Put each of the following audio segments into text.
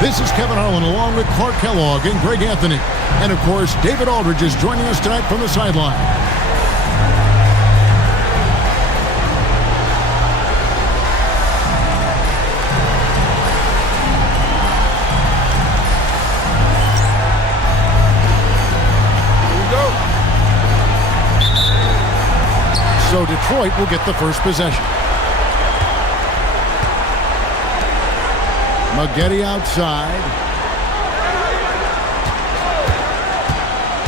This is Kevin Harlan along with Clark Kellogg and Greg Anthony. And, of course, David Aldridge is joining us tonight from the sideline. So Detroit will get the first possession. Maggette outside.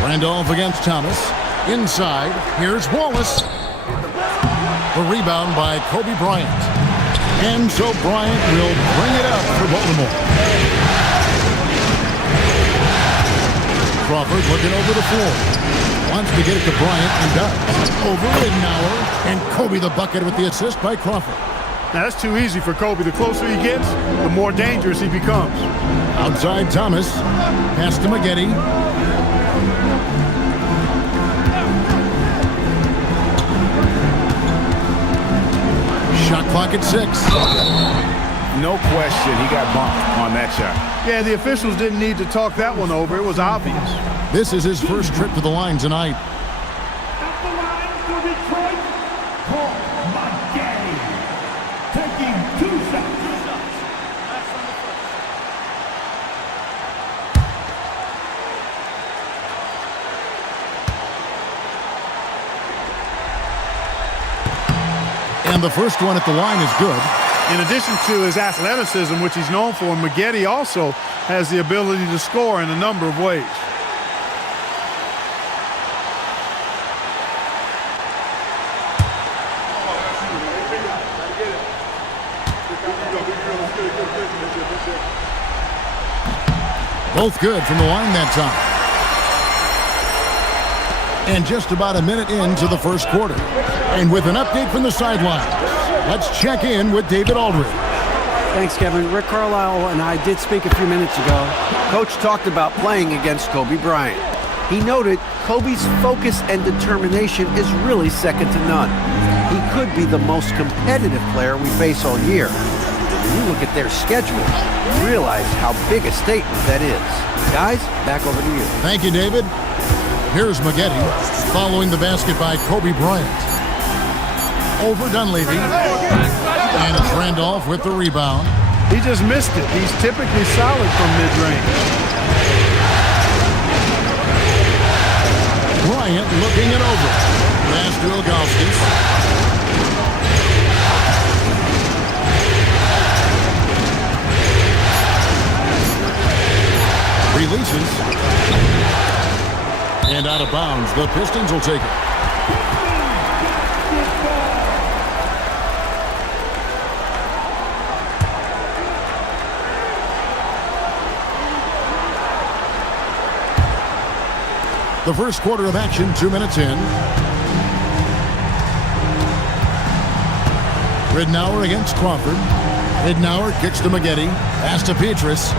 Randolph against Thomas. Inside, here's Wallace. The rebound by Kobe Bryant. And so Bryant will bring it up for Baltimore. Crawford looking over the floor. Wants to get it to Bryant and does. Over Ridnour. And Kobe the bucket with the assist by Crawford. Now, that's too easy for Kobe. The closer he gets, the more dangerous he becomes. Outside Thomas. Pass to Maggette. Shot clock at 6. No question, he got bumped on that shot. Yeah, the officials didn't need to talk that one over. It was obvious. This is his first trip to the line tonight. At the line for Detroit, Maggette, taking 2 shots. And the first one at the line is good. In addition to his athleticism, which he's known for, Maggette also has the ability to score in a number of ways. Both good from the line that time. And just about a minute into the first quarter. And with an update from the sidelines, let's check in with David Aldridge. Thanks, Kevin. Rick Carlisle and I did speak a few minutes ago. Coach talked about playing against Kobe Bryant. He noted Kobe's focus and determination is really second to none. He could be the most competitive player we face all year. When you look at their schedule, you realize how big a statement that is. Guys, back over to you. Thank you, David. Here's Maggette following the basket by Kobe Bryant. Over Dunleavy. And it's Randolph with the rebound. He just missed it. He's typically solid from mid-range. Bryant looking it over. Pass to Ilgauskas. Releases. And out of bounds. The Pistons will take it. The first quarter of action, 2 minutes in. Ridnour against Crawford. Ridnour kicks to Maggette. Pass to Petrus.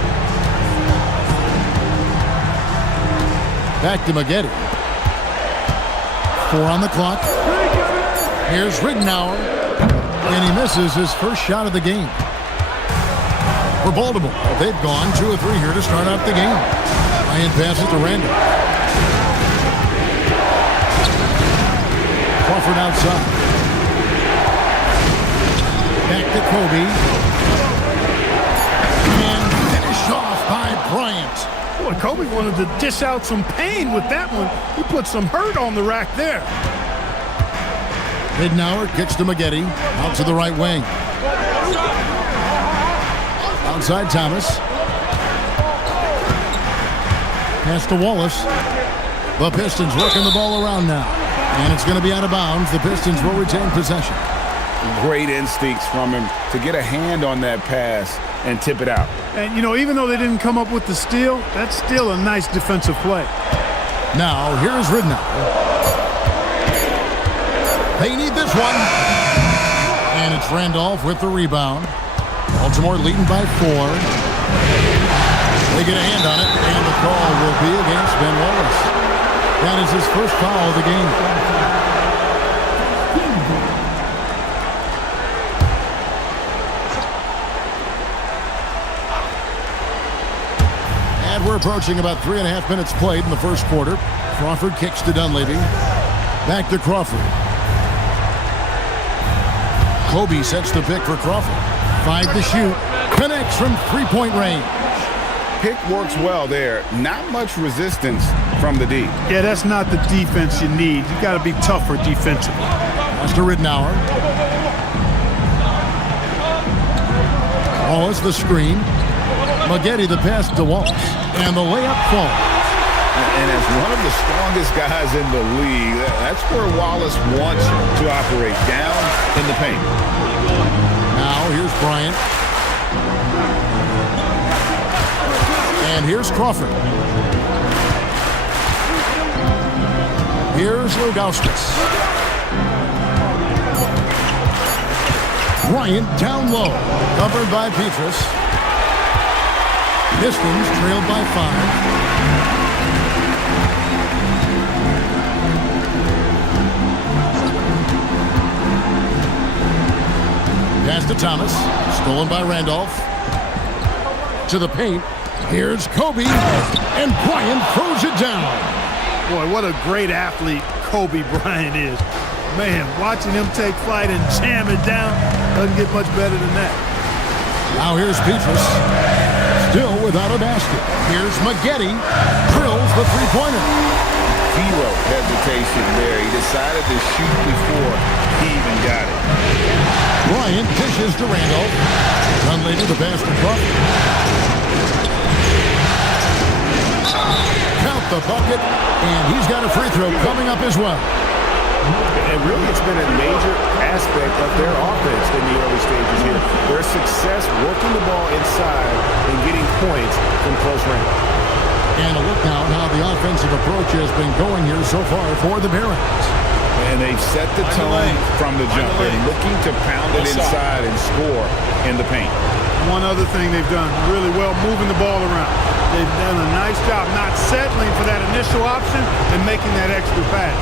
Back to Maggette. 4 on the clock. Here's Ridnour. And he misses his first shot of the game. For Baltimore, they've gone 2 of 3 here to start out the game. Bryant passes to Randolph. Crawford outside. Back to Kobe. And finish off by Bryant. Boy, Kobe wanted to dish out some pain with that one. He put some hurt on the rack there. Ridnour kicks to Maggette. Out to the right wing. Outside Thomas. Pass to Wallace. The Pistons working the ball around now. And it's going to be out of bounds. The Pistons will retain possession. Great instincts from him to get a hand on that pass and tip it out. And, you know, even though they didn't come up with the steal, that's still a nice defensive play. Now, here's Ridnour. They need this one. And it's Randolph with the rebound. Baltimore leading by 4. They get a hand on it, and the call will be against Ben Wallace. That is his first foul of the game. And we're approaching about 3.5 minutes played in the first quarter. Crawford kicks to Dunleavy. Back to Crawford. Kobe sets the pick for Crawford. 5 to shoot. Connects from three-point range. Pick works well there. Not much resistance from the D. Yeah, that's not the defense you need. You got to be tougher defensively. Pass to Ridnour. Wallace the screen. Maggette the pass to Wallace. And the layup falls. And as one of the strongest guys in the league, that's where Wallace wants to operate, down in the paint. Now here's Bryant. And here's Crawford. Here's Ilgauskas. Bryant down low. Covered by Petrus. Pistons trailed by 5. Pass to Thomas. Stolen by Randolph. To the paint. Here's Kobe. And Bryant throws it down. Boy, what a great athlete Kobe Bryant is. Man, watching him take flight and jam it down doesn't get much better than that. Now here's Petrus. Still without a basket. Here's Maggette. Drills the three-pointer. Zero hesitation there. He decided to shoot before he even got it. Bryant dishes to Randolph. Dunleavy the pass to Crawford. Count the bucket, and he's got a free throw coming up as well. And really, it's been a major aspect of their offense in the early stages here. Their success working the ball inside and getting points from close range. And a look now at how the offensive approach has been going here so far for the Barons. And they've set the tone from the jump. They're looking to pound it inside and score in the paint. One other thing they've done really well, moving the ball around. They've done a nice job not settling for that initial option and making that extra pass.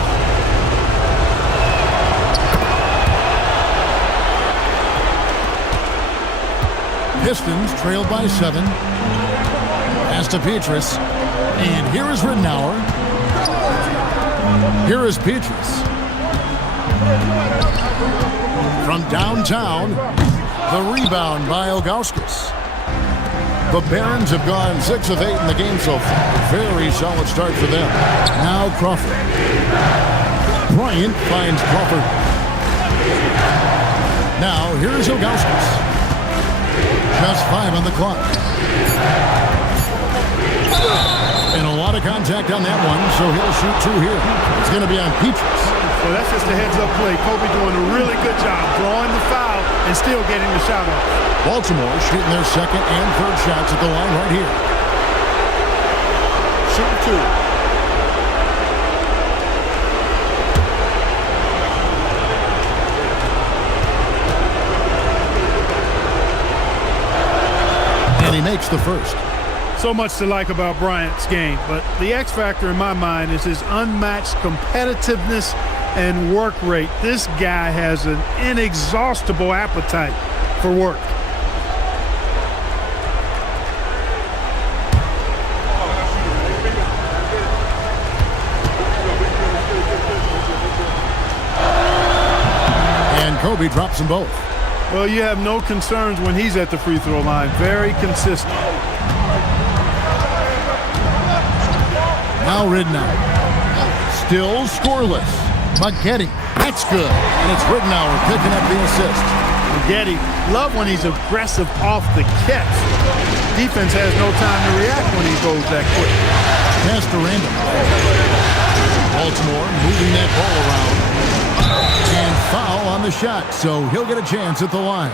Pistons trailed by 7. Pass to Petrus. And here is Ridnour. Here is Petrus. From downtown, the rebound by Ilgauskas. The Barons have gone 6 of 8 in the game so far. Very solid start for them. Now Crawford. Bryant finds Crawford. Now here's Ilgauskas. Just 5 on the clock. And a lot of contact on that one, so he'll shoot 2 here. It's going to be on Petrus. So that's just a heads-up play. Kobe doing a really good job drawing the foul and still getting the shot off. Baltimore shooting their second and third shots at the line right here. Shooting 2. And he makes the first. So much to like about Bryant's game, but the X factor in my mind is his unmatched competitiveness and work rate. This guy has an inexhaustible appetite for work. And Kobe drops them both. Well, you have no concerns when he's at the free throw line. Very consistent. Now Ridnour. Still scoreless. Maggette. That's good. And it's Ridnour picking up the assist. Maggette, love when he's aggressive off the catch. Defense has no time to react when he goes that quick. Pass to Randall. Baltimore moving that ball around. And foul on the shot, so he'll get a chance at the line.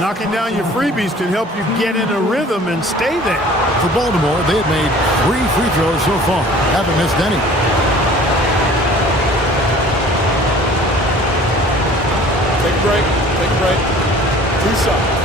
Knocking down your freebies can help you get in a rhythm and stay there. For Baltimore, they've made 3 free throws so far. Haven't missed any. Take a break. Take a break. 2 shots.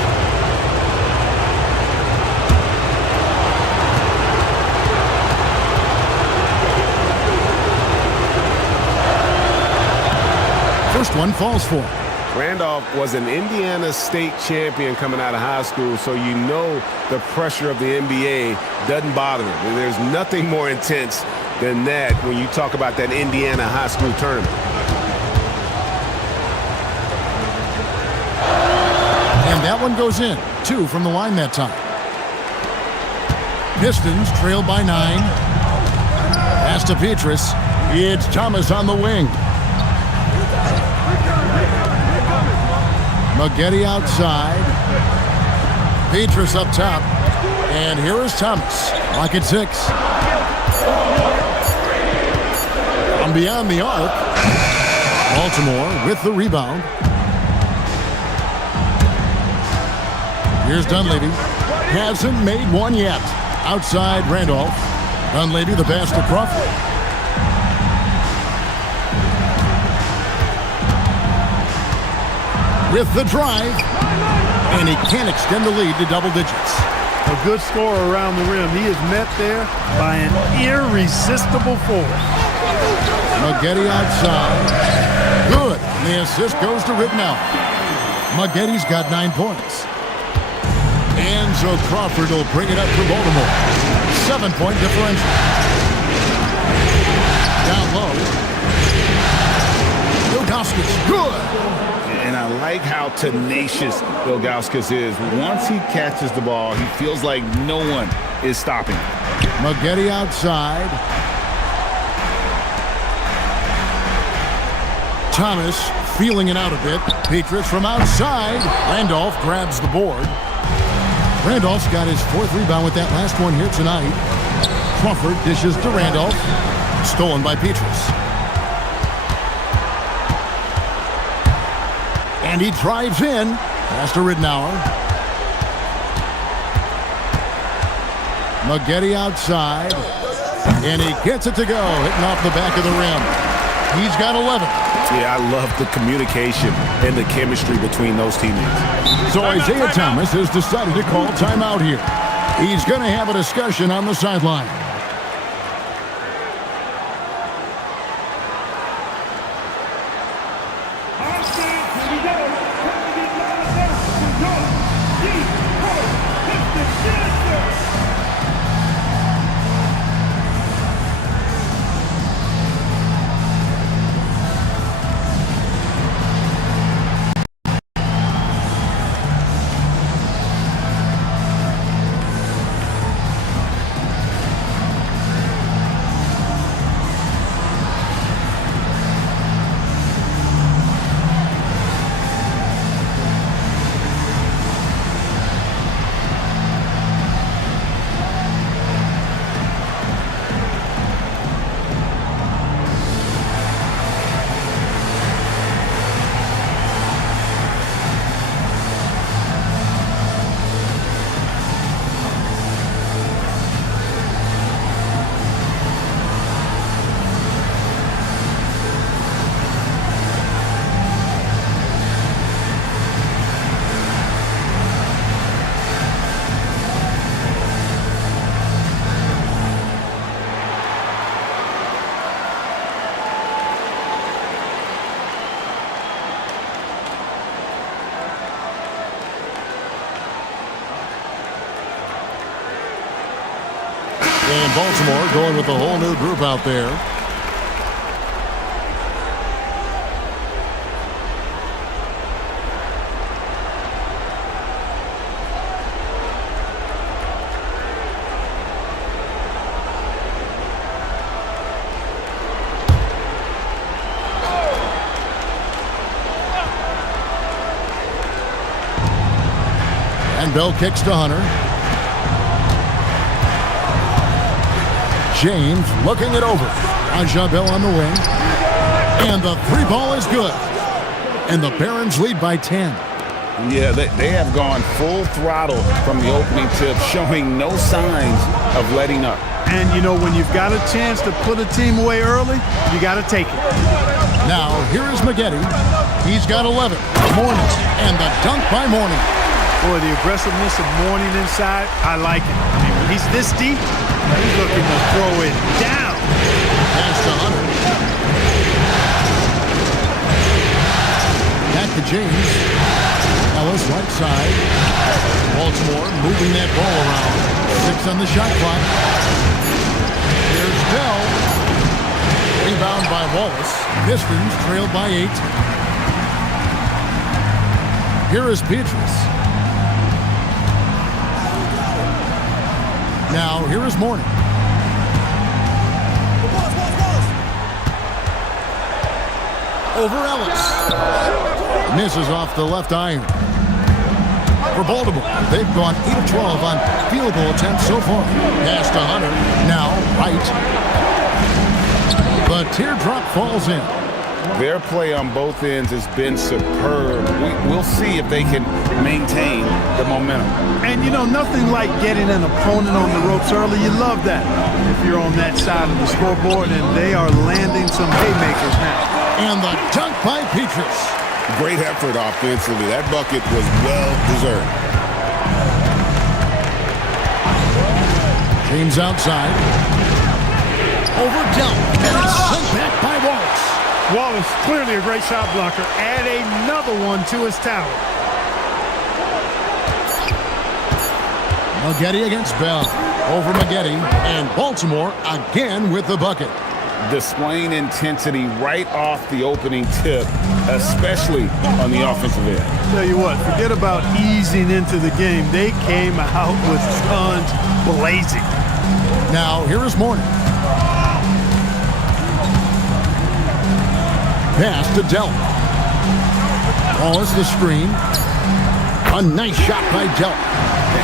First one falls for him. Randolph was an Indiana State champion coming out of high school, so you know the pressure of the NBA doesn't bother him. There's nothing more intense than that when you talk about that Indiana high school tournament. And that one goes in. 2 from the line that time. Pistons trail by 9. Pass to Petrus. It's Thomas on the wing. Maggette outside. Petrus up top. And here is Thomas. Lock at 6. From beyond the arc. Baltimore with the rebound. Here's Dunleavy. Hasn't made one yet. Outside Randolph. Dunleavy the pass to Crawford. With the drive. And he can't extend the lead to double digits. A good score around the rim. He is met there by an irresistible force. Maggette outside. Good. The assist goes to Rittenhouse. Maggette's got 9 points. And so Crawford will bring it up for Baltimore. 7-point differential. Down low. Ilgauskas, good. And I like how tenacious Ilgauskas is. Once he catches the ball, he feels like no one is stopping him. Maggette outside. Thomas feeling it out a bit. Petrus from outside. Randolph grabs the board. Randolph's got his 4th rebound with that last one here tonight. Crawford dishes to Randolph. Stolen by Petrus. And he drives in. Pass to Rittenhour. Maggette outside. And he gets it to go. Hitting off the back of the rim. He's got 11. Yeah, I love the communication and the chemistry between those teammates. So Isaiah Thomas has decided to call timeout here. He's going to have a discussion on the sideline. And Baltimore going with a whole new group out there. And Bell kicks to Hunter. James looking it over. Raja Bell on the wing. And the 3 ball is good. And the Barons lead by 10. Yeah, they have gone full throttle from the opening tip, showing no signs of letting up. And, you know, when you've got a chance to put a team away early, you got to take it. Now, here is Maggette. He's got 11. Mourning. And the dunk by Mourning. Boy, the aggressiveness of Mourning inside, I like it. I mean, when he's this deep, he's looking to throw it down. Pass to Hunter. Back to James. Ellis right side. Baltimore moving that ball around. 6 on the shot clock. Here's Dell. Rebound by Wallace. Pistons trailed by 8. Here is Petrus. Now, here is Mourning. Over Ellis. Misses off the left iron. For Baltimore, they've gone 8 of 12 on field goal attempts so far. Pass to Hunter. Now, right. The teardrop falls in. Their play on both ends has been superb. We'll see if they can maintain the momentum. And, you know, nothing like getting an opponent on the ropes early. You love that if you're on that side of the scoreboard, and they are landing some haymakers now. And the dunk by Petrus. Great effort offensively. That bucket was well-deserved. James outside. Over Dell. And it's sent back by Wallace. Wallace, clearly a great shot blocker. Add another one to his tower. Maggette against Bell. Over Maggette. And Baltimore again with the bucket. Displaying intensity right off the opening tip, especially on the offensive end. Tell you what, forget about easing into the game. They came out with guns blazing. Now, here is Mourning. Pass to Dell. Wallace the screen. A nice shot by Dell.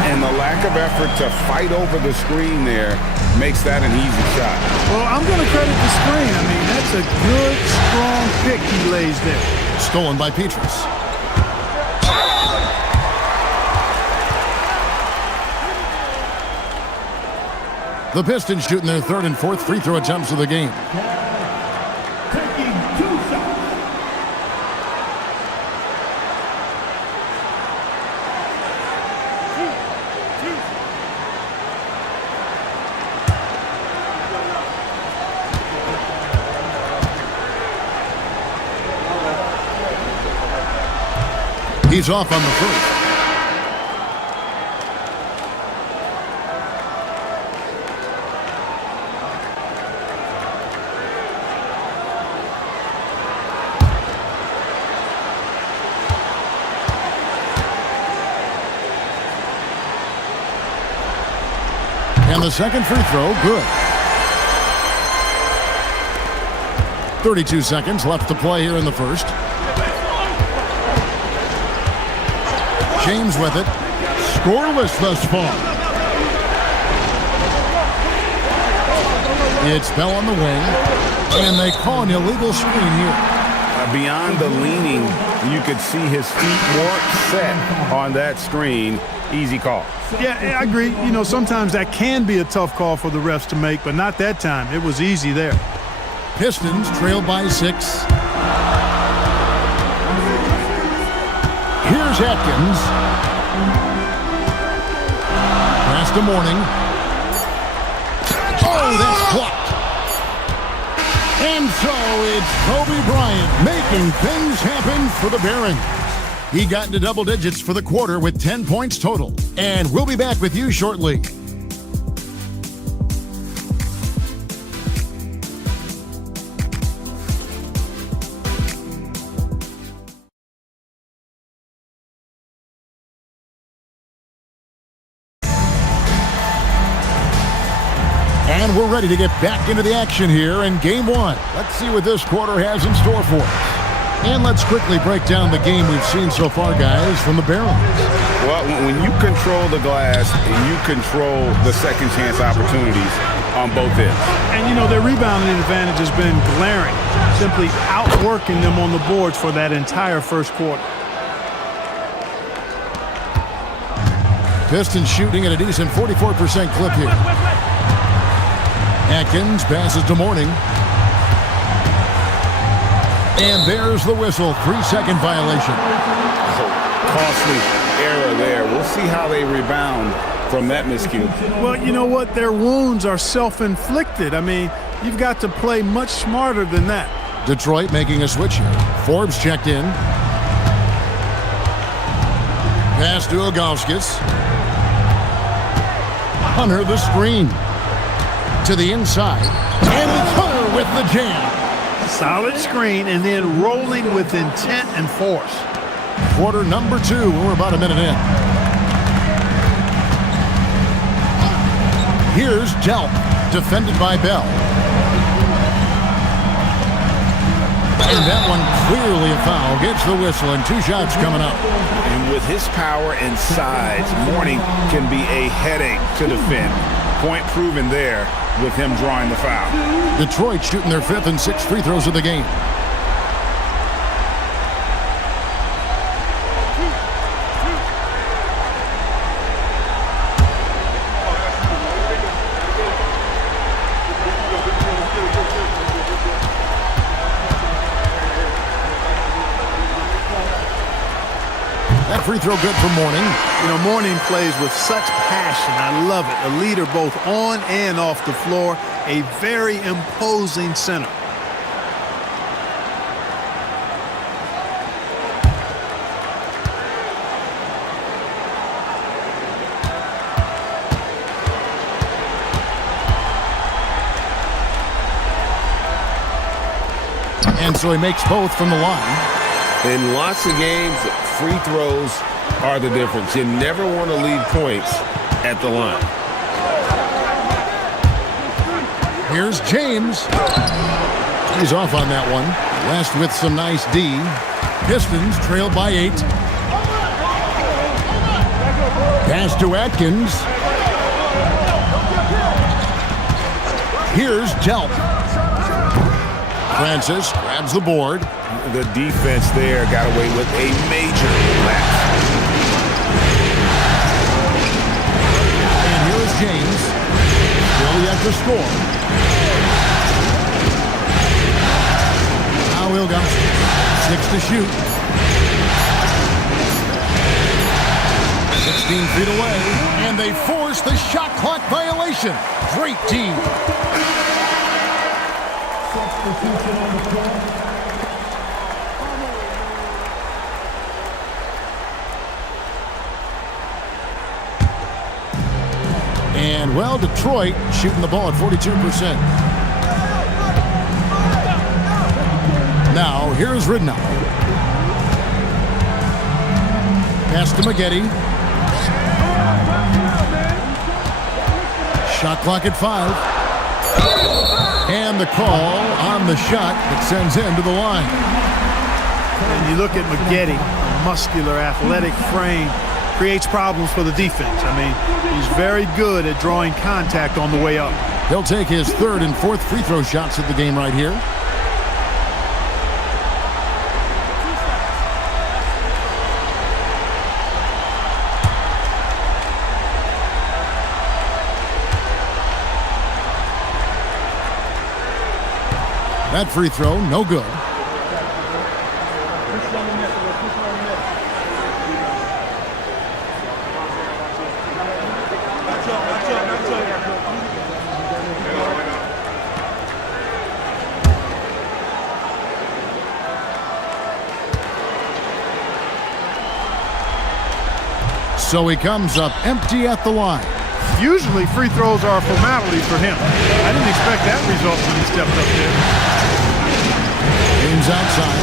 And the lack of effort to fight over the screen there makes that an easy shot. Well, I'm going to credit the screen. I mean, that's a good, strong pick he lays there. Stolen by Petrus. The Pistons shooting their 3rd and 4th free throw attempts of the game. Taking 2 shots. He's off on the first. And the second free throw, good. 32 seconds left to play here in the first. James with it. Scoreless thus far. It's Bell on the wing. And they call an illegal screen here. Beyond the leaning, you could see his feet weren't set on that screen. Easy call. Yeah, I agree. You know, sometimes that can be a tough call for the refs to make, but not that time. It was easy there. Pistons trailed by 6. Here's Atkins. Pass to Mourning. Oh, that's blocked. And so it's Kobe Bryant making things happen for the Barons. He got into double digits for the quarter with 10 points total. And we'll be back with you shortly. And we're ready to get back into the action here in Game 1. Let's see what this quarter has in store for us. And let's quickly break down the game we've seen so far, guys, from the Barons. Well, when you control the glass, you control the second chance opportunities on both ends. And, you know, their rebounding advantage has been glaring, simply outworking them on the boards for that entire first quarter. Pistons shooting at a decent 44% clip here. Atkins passes to Mourning. And there's the whistle. 3-second violation. Costly error there. We'll see how they rebound from that miscue. Well, you know what? Their wounds are self-inflicted. I mean, you've got to play much smarter than that. Detroit making a switch here. Forbes checked in. Pass to Ilgauskas. Hunter the screen. To the inside. And it's Hunter with the jam. Solid screen and then rolling with intent and force. Quarter number 2. We're about a minute in. Here's Delp, defended by Bell. And that one clearly a foul. Gets the whistle and 2 shots coming up. And with his power and size, Mourning can be a headache to defend. Point proven there with him drawing the foul. Detroit shooting their 5th and 6th free throws of the game. That free throw good for Mourning. You know, Mourning plays with such passion. I love it. A leader both on and off the floor. A very imposing center. And so he makes both from the line. In lots of games, free throws are the difference. You never want to leave points at the line. Here's James. He's off on that one. West with some nice D. Pistons trailed by 8. Pass to Atkins. Here's Delp. Francis grabs the board. The defense there got away with a major lapse. And here is James. Still yet to score. Now Ilgauskas. 6 to shoot. 16 feet away. And they force the shot clock violation. Great team. Substitution on the floor. And, well, Detroit shooting the ball at 42%. Now, here's Ridnow. Pass to Maggette. Shot clock at 5. And the call on the shot that sends him to the line. And you look at Maggette, a muscular, athletic frame, creates problems for the defense. I mean, he's very good at drawing contact on the way up. He'll take his 3rd and 4th free throw shots of the game right here. That free throw, no good. So he comes up empty at the line. Usually free throws are a formality for him. I didn't expect that result when he stepped up there. James outside.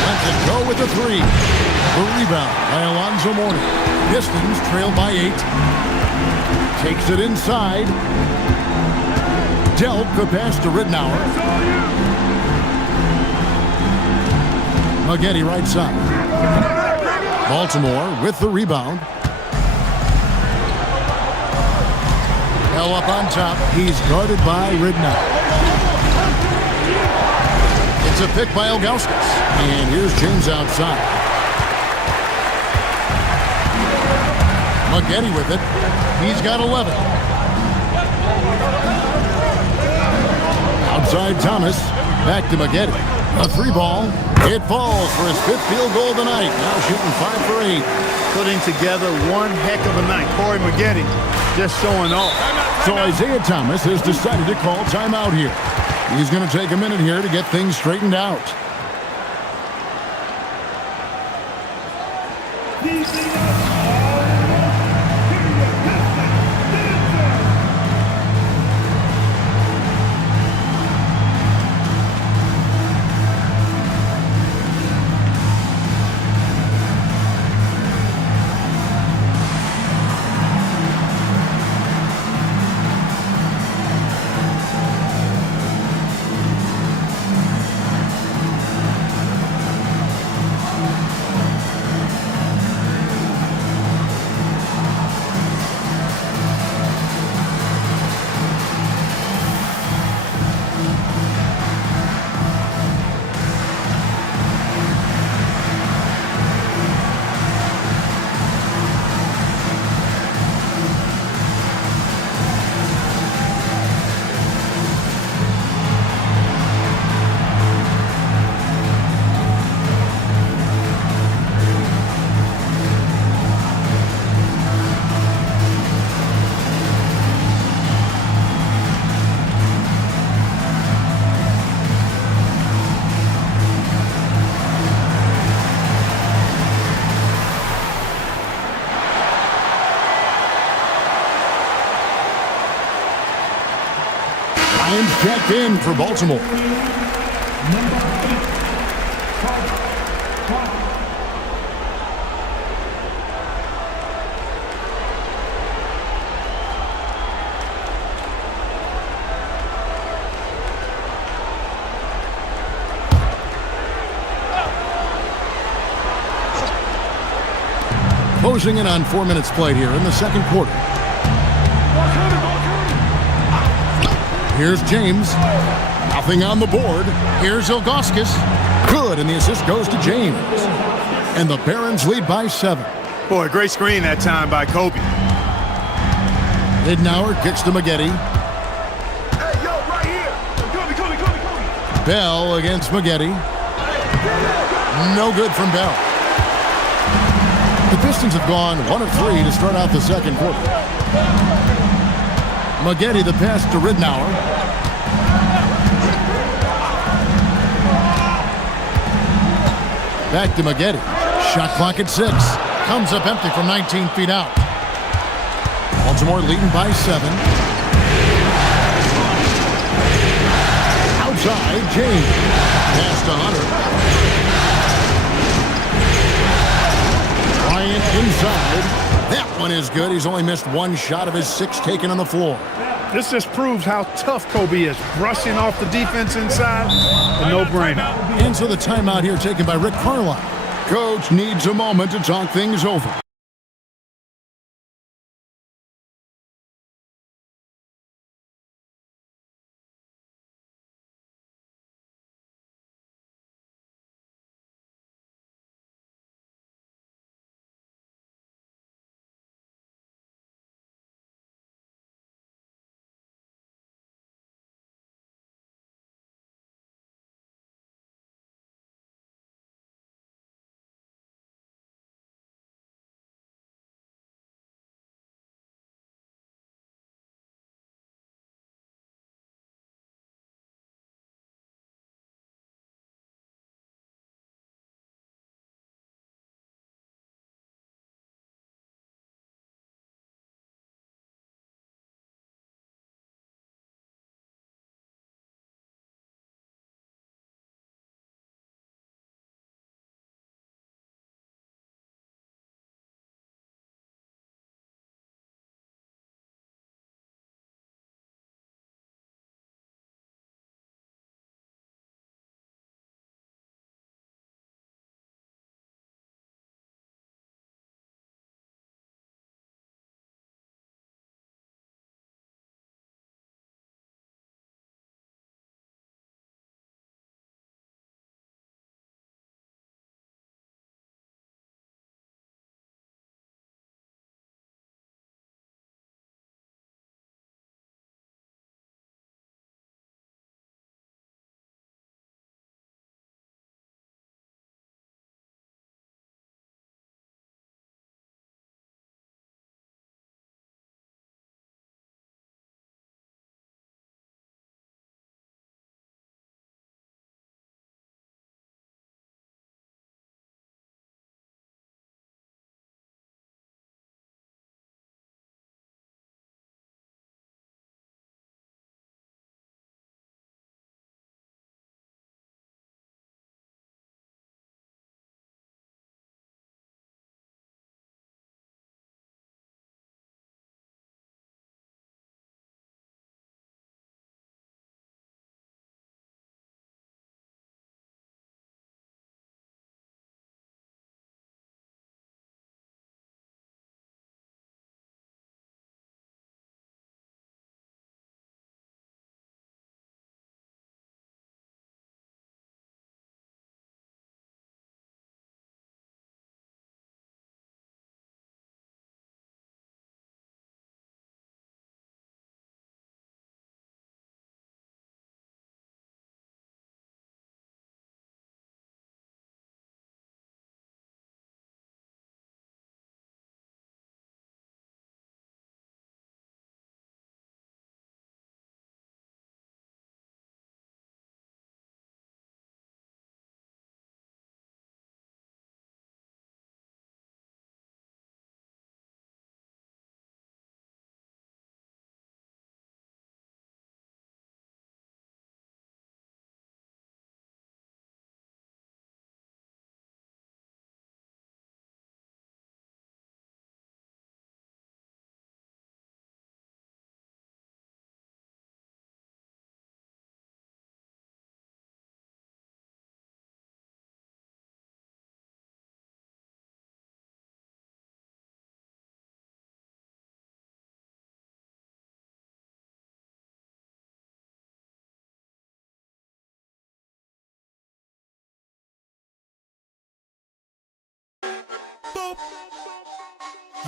Lets it go with the 3. The rebound by Alonzo Mourning. Pistons trail by 8. Takes it inside. Delp the pass to Ridnour. Maggette right side. Baltimore with the rebound. Bell up on top. He's guarded by Ridnour. It's a pick by Ilgauskas. And here's James outside. Maggette with it. He's got 11. Outside Thomas. Back to Maggette. A 3 ball. It falls for his 5th field goal tonight. Now shooting 5 for 8. Putting together one heck of a night. Corey Maggette just showing off. So Isaiah Thomas has decided to call timeout here. He's going to take a minute here to get things straightened out. Ryan's checked in for Baltimore. Closing in on 4 minutes played here in the second quarter. Here's James. Nothing on the board. Here's Ilgauskas. Good, and the assist goes to James. And the Barons lead by 7. Boy, great screen that time by Kobe. Ridnour kicks to Maggette. Hey, yo, right here. Kobe. Bell against Maggette. No good from Bell. The Pistons have gone 1 of 3 to start out the second quarter. Maggette the pass to Ridnour. Back to Maggette. Shot clock at 6. Comes up empty from 19 feet out. Baltimore leading by 7. Outside, James. Pass to Hunter. Bryant inside. That one is good. He's only missed 1 shot of his 6 taken on the floor. This just proves how tough Kobe is. Brushing off the defense inside, a no-brainer. And so the timeout here taken by Rick Carlisle. Coach needs a moment to talk things over.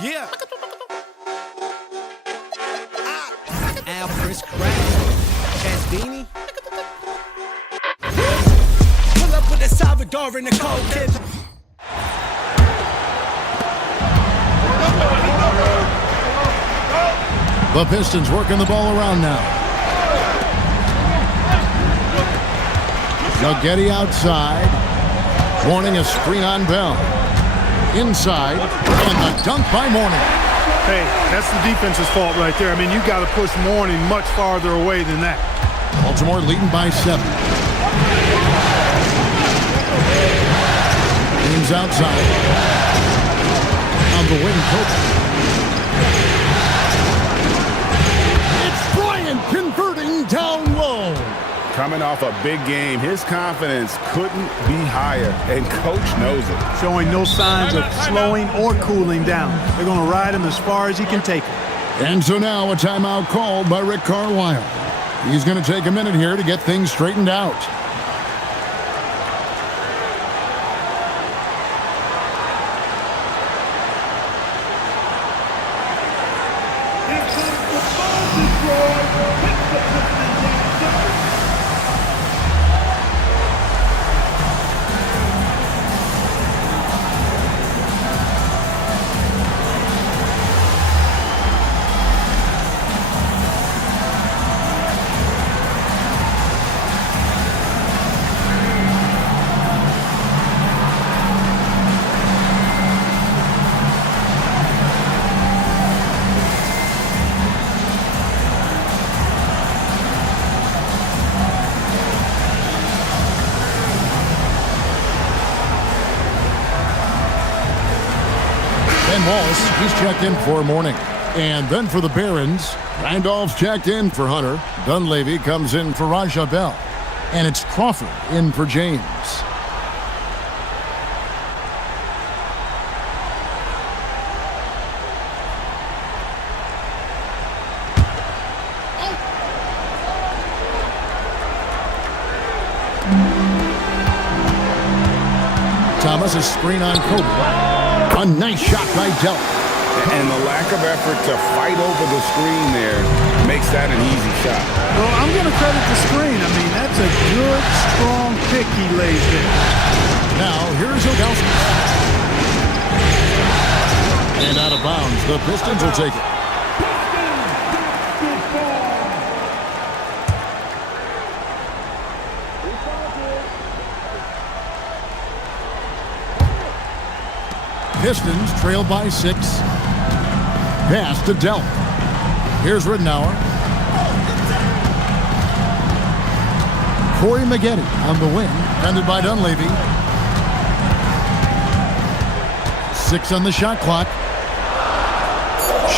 Yeah. Al Chris Crack. Chasdini. Pull up with a Salvador in the cold kid. The Pistons working the ball around now. Nuggetti outside. Warning a screen on Bell. Inside. And the dunk by Mourning. Hey, that's the defense's fault right there. I mean, you got to push Mourning much farther away than that. Baltimore leading by 7. Teams outside. On the wing, Kobe. It's Bryant converting down low. Coming off a big game, his confidence couldn't be higher, and coach knows it. Showing no signs of slowing or cooling down. They're going to ride him as far as he can take him. And so now a timeout called by Rick Carlisle. He's going to take a minute here to get things straightened out. Wallace, he's checked in for Mourning. And then for the Barons, Randolph's checked in for Hunter. Dunleavy comes in for Raja Bell. And it's Crawford in for James. Thomas is screen on Kobe. A nice shot by Dell. And the lack of effort to fight over the screen there makes that an easy shot. Well, I'm going to credit the screen. I mean, that's a good, strong pick he lays there. Now, here's Ilgauskas. And out of bounds, the Pistons will take it. Pistons trail by 6. Pass to Delp. Here's Ridnour. Corey Maggette on the wing, defended by Dunleavy. 6 on the shot clock.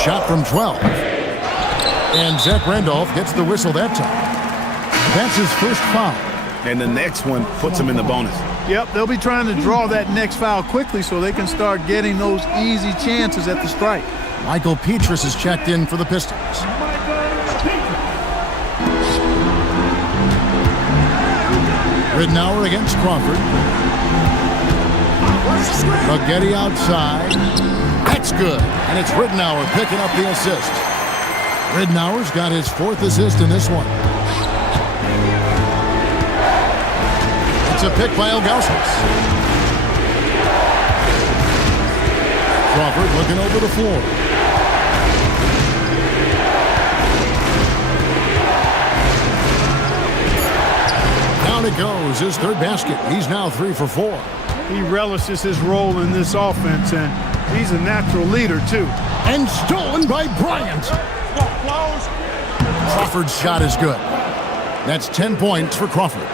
Shot from 12. And Zach Randolph gets the whistle that time. That's his first foul. And the next one puts him in the bonus. Yep, they'll be trying to draw that next foul quickly so they can start getting those easy chances at the strike. Michael Petrus is checked in for the Pistons. Ridnour against Crawford. Maggette outside. That's good. And it's Ridnour picking up the assist. Ridnour's got his 4th assist in this one. It's a pick by Ilgauskas. Crawford looking over the floor. Down it goes, his 3rd basket. He's now 3 for 4. He relishes his role in this offense, and he's a natural leader, too. And stolen by Bryant. Crawford's shot is good. That's 10 points for Crawford.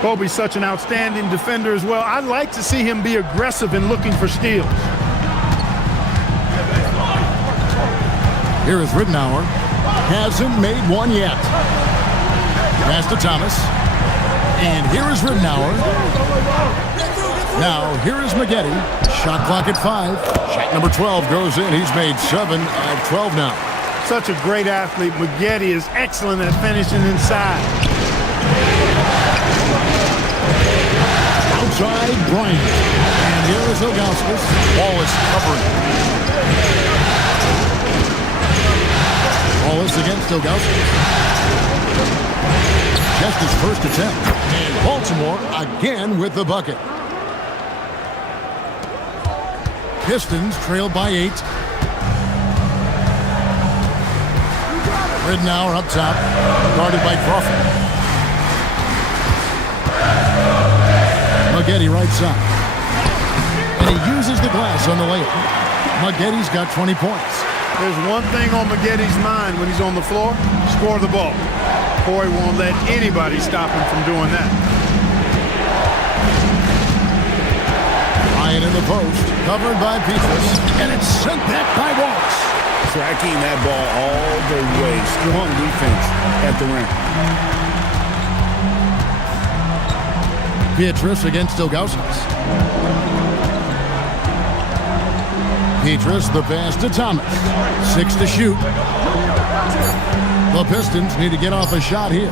Kobe's such an outstanding defender as well. I'd like to see him be aggressive in looking for steals. Here is Ridnour. Hasn't made one yet. Pass to Thomas. And here is Ridnour. Now, here is Maggette. Shot clock at 5. Shot number 12 goes in. He's made 7 of 12 now. Such a great athlete. Maggette is excellent at finishing inside. inside Bryant. And here is Ilgauskas. Ball is covered. Ball is against Ilgauskas. Just his first attempt. And Baltimore again with the bucket. Pistons trail by 8. Ridnour up top, guarded by Crawford. Maggette right side. And he uses the glass on the layup. Maggette's got 20 points. There's one thing on Maggette's mind when he's on the floor: score the ball. Corey won't let anybody stop him from doing that. Bryant in the post, covered by Petrus, and it's sent back by Wallace. Tracking that ball all the way. Strong defense at the rim. Petrus against Ilgauskas. Petrus, the pass to Thomas. 6 to shoot. The Pistons need to get off a shot here.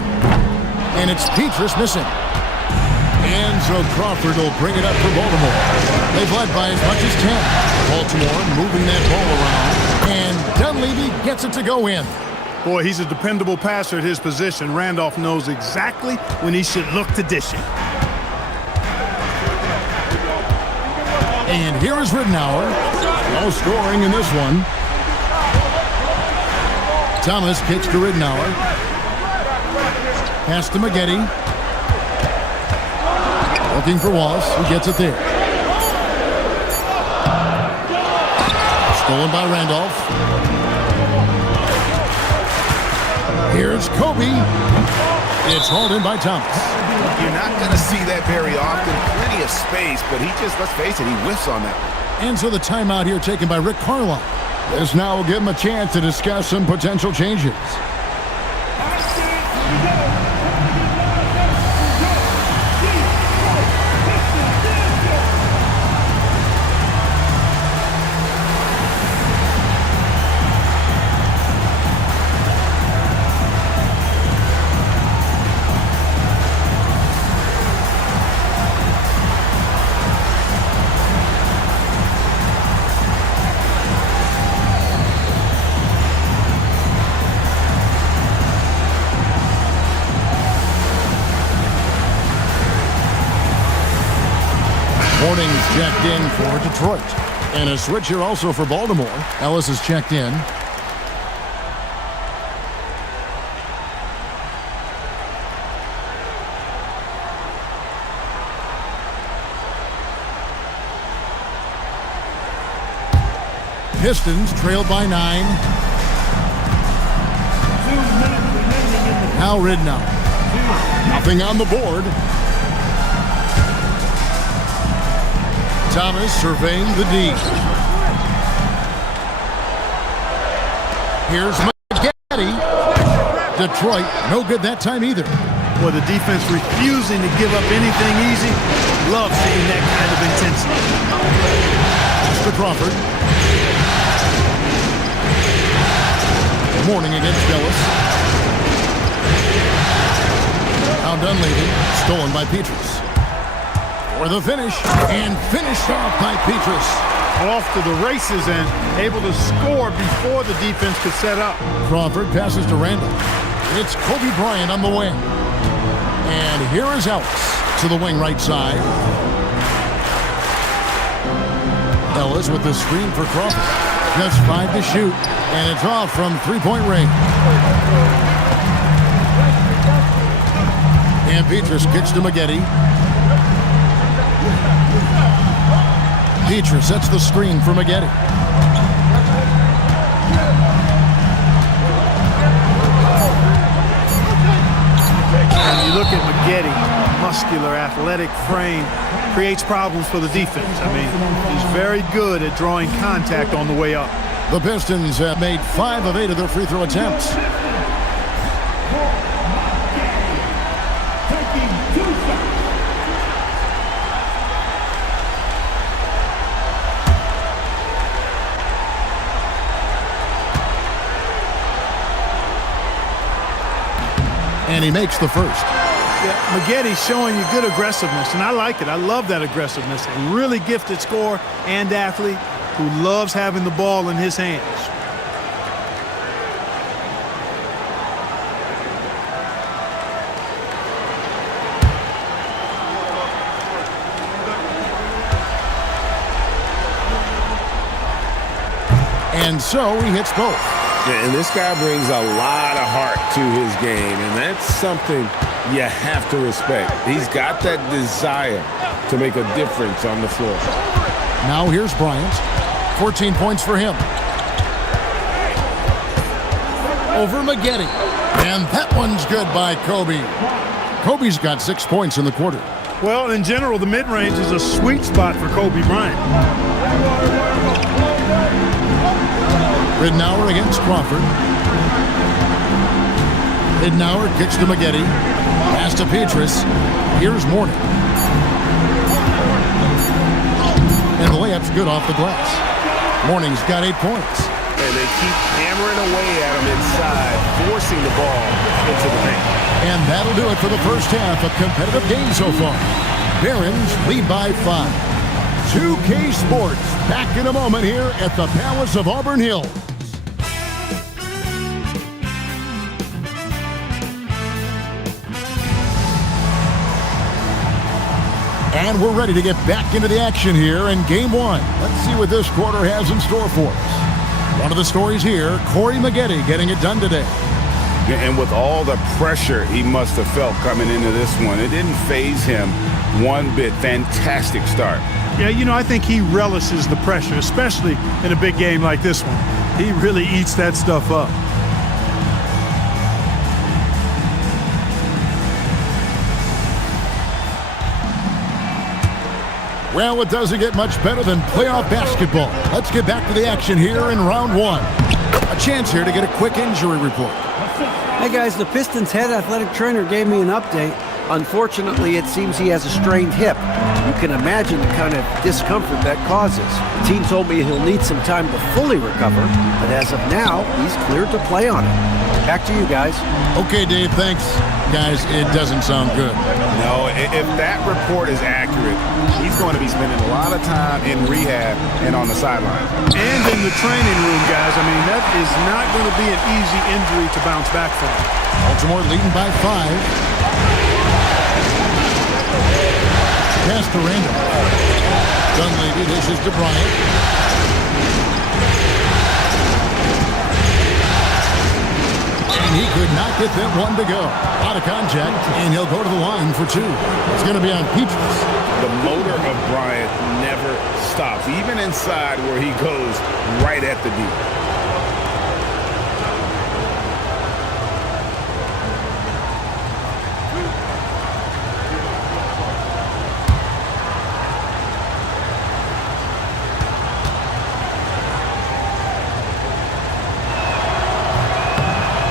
And it's Petrus missing. And so Crawford will bring it up for Baltimore. They've led by as much as 10. Baltimore moving that ball around. And Dunleavy gets it to go in. Boy, he's a dependable passer at his position. Randolph knows exactly when he should look to dish it. And here is Ridnour. No scoring in this one. Thomas kicks to Ridnour. Pass to Maggette. Looking for Wallace. He gets it there. Stolen by Randolph. Here's Kobe. It's hauled in by Thomas. You're not going to see that very often. Plenty of space, but he just, let's face it, he whiffs on that. And so the timeout here taken by Rick Carlisle. This now will give him a chance to discuss some potential changes. Horning's checked in for Detroit. And a switch here also for Baltimore. Ellis is checked in. Pistons trailed by 9. Now Ridnour. Nothing on the board. Thomas surveying the D. Here's Maggette. Detroit, no good that time either. Well, the defense refusing to give up anything easy. Love seeing that kind of intensity. Mr. Crawford. Morning against Ellis. Now Dunleavy, stolen by Petrus. For the finish, and finished off by Petrus. Off to the races and able to score before the defense could set up. Crawford passes to Randall. It's Kobe Bryant on the wing. And here is Ellis to the wing right side. Ellis with the screen for Crawford. Just 5 to shoot, and it's off from three-point range. And Petrus kicks to Maggette. Petrus sets the screen for Maggette. And you look at Maggette, muscular, athletic frame, creates problems for the defense. I mean, he's very good at drawing contact on the way up. The Pistons have made 5 of 8 of their free throw attempts. And he makes the first. Yeah, Maggette showing you good aggressiveness, and I like it. I love that aggressiveness. A really gifted scorer and athlete who loves having the ball in his hands. And so he hits both. And this guy brings a lot of heart to his game, and that's something you have to respect. He's got that desire to make a difference on the floor. Now here's Bryant. 14 points for him. Over Maggette. And that one's good by Kobe. Kobe's got 6 points in the quarter. Well, in general, the mid-range is a sweet spot for Kobe Bryant. Ridnour against Crawford. Ridnour kicks to Maggette. Pass to Petrus. Here's Mourning. And the layup's good off the glass. Mourning's got 8 points. And they keep hammering away at him inside, forcing the ball into the paint. And that'll do it for the first half. A competitive game so far. Barons lead by 5. 2K Sports back in a moment here at the Palace of Auburn Hills. And we're ready to get back into the action here in Game 1. Let's see what this quarter has in store for us. One of the stories here, Corey Maggette getting it done today. And with all the pressure he must have felt coming into this one, it didn't faze him one bit. Fantastic start. Yeah, you know, I think he relishes the pressure, especially in a big game like this one. He really eats that stuff up. Well, it doesn't get much better than playoff basketball. Let's get back to the action here in round 1. A chance here to get a quick injury report. Hey guys, the Pistons head athletic trainer gave me an update. Unfortunately, it seems he has a strained hip. You can imagine the kind of discomfort that causes. The team told me he'll need some time to fully recover, but as of now, he's cleared to play on it. Back to you guys. Okay, Dave, thanks. Guys, it doesn't sound good. No, if that report is accurate, he's going to be spending a lot of time in rehab and on the sideline. And in the training room, guys. I mean, that is not going to be an easy injury to bounce back from. Baltimore leading by 5. Pass to Randall. Dunleavy dishes to Bryant. And he could not get that one to go. Out of contact, and he'll go to the line for 2. It's going to be on Petrus. The motor of Bryant never stops, even inside where he goes right at the D.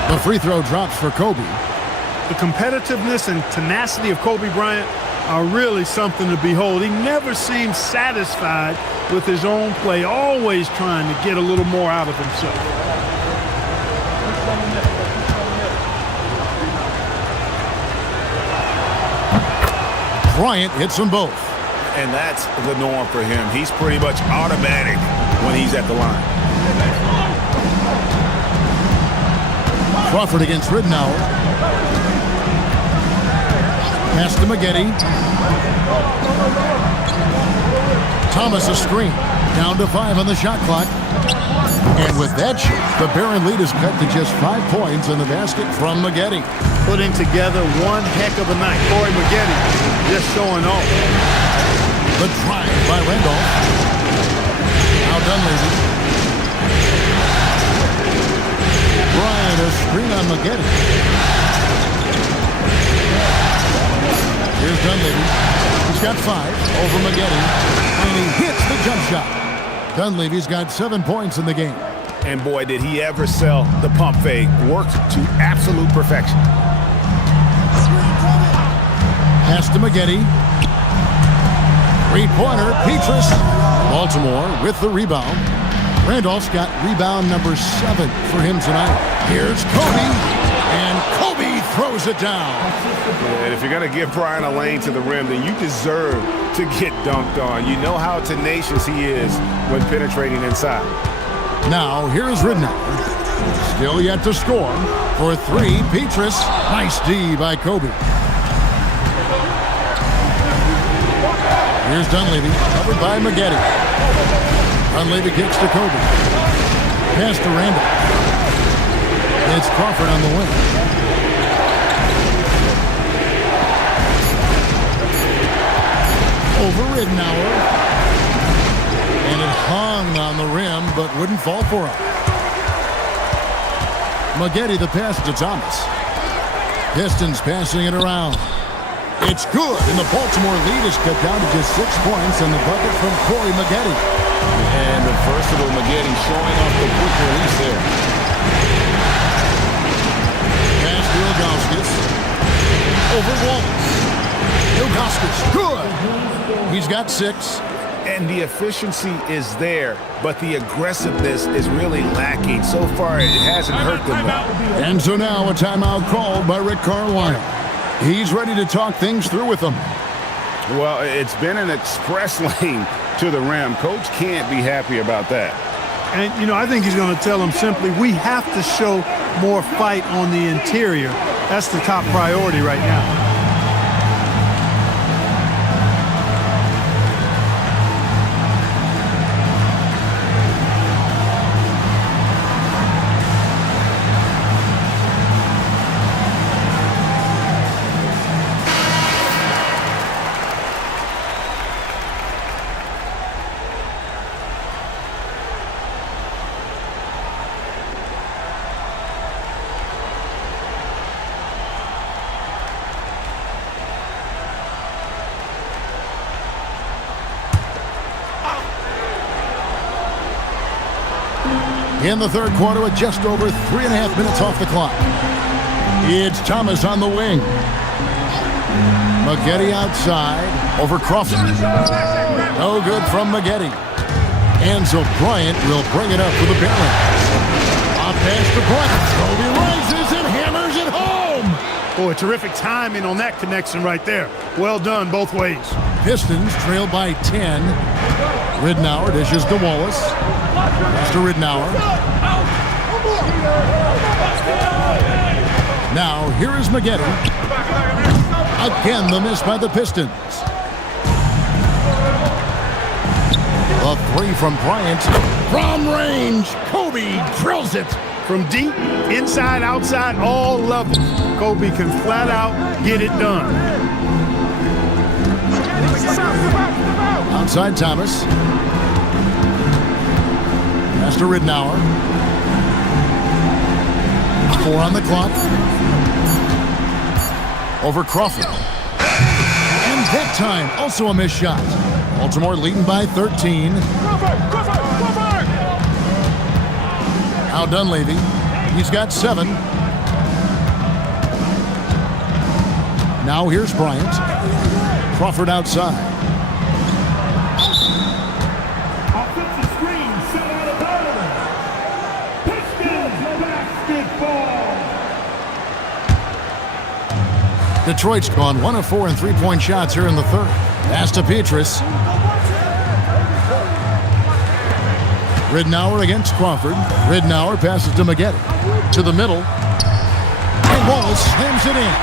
The free throw drops for Kobe. The competitiveness and tenacity of Kobe Bryant are really something to behold. He never seems satisfied with his own play, always trying to get a little more out of himself. Bryant hits them both. And that's the norm for him. He's pretty much automatic when he's at the line. Crawford against Ridnour. Pass to Maggette. Thomas a screen. Down to 5 on the shot clock. And with that shot, the Baron lead is cut to just 5 points in the basket from Maggette. Putting together one heck of a night. Corey Maggette just showing off. The drive by Randolph. Now Dunleavy. Bryant a screen on Maggette. Here's Dunleavy. He's got 5 over Maggette. And he hits the jump shot. Dunleavy's got 7 points in the game. And boy, did he ever sell the pump fake. Worked to absolute perfection. Pass to Maggette. Three-pointer, Petrus. Baltimore with the rebound. Randolph's got rebound number 7 for him tonight. Here's Kobe. And Kobe throws it down. And if you're going to give Bryant a lane to the rim, then you deserve to get dunked on. You know how tenacious he is when penetrating inside. Now, here's Ridnour. Still yet to score. For three, Petrus. Nice D by Kobe. Here's Dunleavy, covered by Maggette. Dunleavy kicks to Kobe. Pass to Randall. It's Crawford on the wing. Over Ridnour. And it hung on the rim, but wouldn't fall for him. Maggette the pass to Thomas. Pistons passing it around. It's good, and the Baltimore lead is cut down to just 6 points, and the bucket from Corey Maggette. And the versatile Maggette showing off the quick release there. Pass to Ilgauskas. Over Wallace. Ilgauskas, good. He's got 6. And the efficiency is there, but the aggressiveness is really lacking. So far, it hasn't hurt them. And so now a timeout called by Rick Carlisle. He's ready to talk things through with them. Well, it's been an express lane to the rim. Coach can't be happy about that. And, you know, I think he's going to tell them simply, we have to show more fight on the interior. That's the top priority right now. In the third quarter with just over 3.5 minutes off the clock. It's Thomas on the wing. Maggette outside over Crawford. No good from Maggette. And so Bryant will bring it up with a barrel. On pass to Bryant. Kobe rises and hammers it home. Boy, terrific timing on that connection right there. Well done both ways. Pistons trail by 10. Ridnour dishes to Wallace. Pass to Ridnour. Now, here is Maggette. Again, the miss by the Pistons. A three from Bryant. From range, Kobe drills it. From deep, inside, outside, all levels. Kobe can flat out get it done. Outside Thomas. Pass to Ridnour. 4 on the clock. Over Crawford. And that time, also a missed shot. Baltimore leading by 13. Now Dunleavy. He's got 7. Now here's Bryant. Crawford outside. Offensive screen set out of bounds. Pistons basketball. Detroit's gone 1 of 4 in three-point shots here in the third. Pass to Petrus. Ridnour against Crawford. Ridnour passes to Maggette. To the middle. And Wallace slams it in.